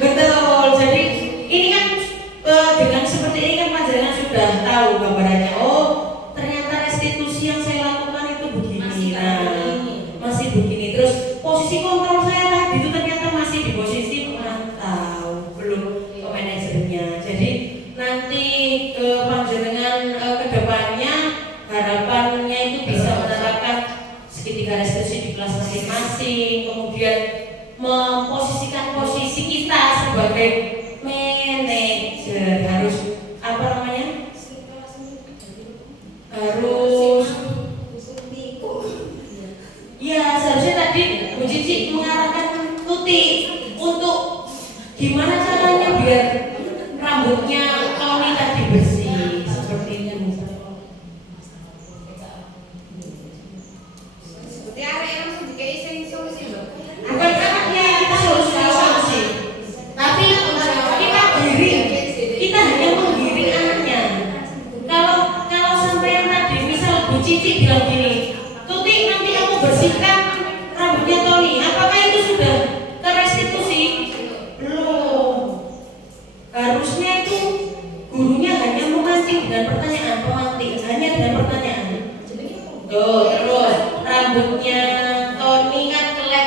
Betul. Jadi ini kan dengan seperti ini kan panjenengan sudah tahu gambarannya. Oh, ternyata restitusi yang saya lakukan itu begini. Masih begini. Terus posisi kontrol saya tadi itu ternyata masih di posisi pemantau, belum ke manajernya. Jadi nanti panjenengan kedepannya harapannya itu bisa menerapkan segitiga restitusi di kelas masing-masing, kemudian memposisikan posisi kita sebagai manajer harus apa namanya? Harus ya seharusnya tadi Bu Cici mengarahkan Tuti untuk gimana caranya biar rambutnya Tony tadi bersih seperti itu. Seperti arek langsung dikei sing solusi lho. Bukan anaknya kita solusi, tapi kita hanya menggiring anaknya. Kalau sampai tadi misal Bu Cici bilang gini, Tuti nanti kamu bersihkan rambutnya Tony, apakah itu sudah ke restitusi? Belum. Harusnya itu gurunya hanya memancing dengan pertanyaan, hanya dengan pertanyaan. Tuh, terus rambutnya Tony kan kena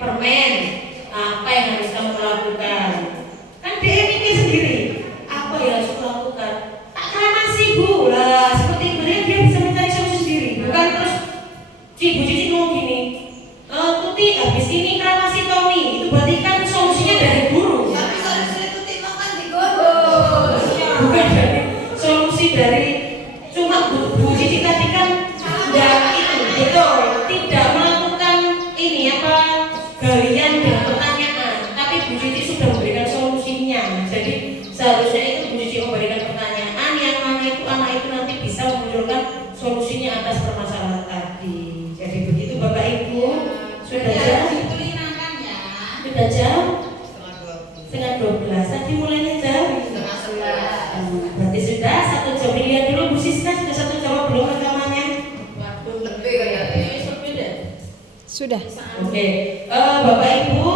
permen. Apa yang harus kamu lakukan? Kan dia mikir sendiri. Apa yang harus lakukan? Tak kremasi Bu lah. Seperti itu dia bisa mencari solusi sendiri. Bukan terus Bu Cici ngomong gini. Tuti habis ini kremasi Tony. Itu berarti kan solusinya dari guru. Bukan dari solusi dari cuma Bu Cici tadi kan enggak itu betul tidak melakukan ini apa galian dan pertanyaan, tapi Bu Cici sudah memberikan solusinya. Jadi seharusnya itu Bu Cici memberikan pertanyaan yang mana itu anak itu nanti bisa memunculkan solusinya atas permasalahan tadi. Jadi begitu Bapak Ibu. Sudah jam? Sudah jam? Setengah 12. Tadi mulainya jam? Berarti sudah 1 jam. Lihat dulu Bu Siska sudah 1 jam belum rekamannya? Sudah. Oke, Bapak Ibu,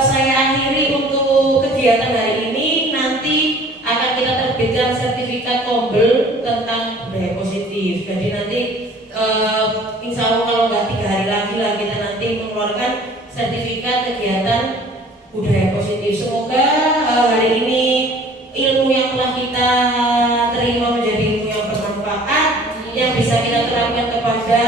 saya akhiri untuk kegiatan hari ini. Nanti akan kita terbitkan sertifikat Kombel tentang budaya positif. Jadi nanti insya Allah kalau nggak 3 hari lagi lah kita nanti mengeluarkan sertifikat kegiatan budaya positif. Semoga hari ini ilmu yang telah kita terima menjadi ilmu yang bermanfaat, yang bisa kita terapkan kepada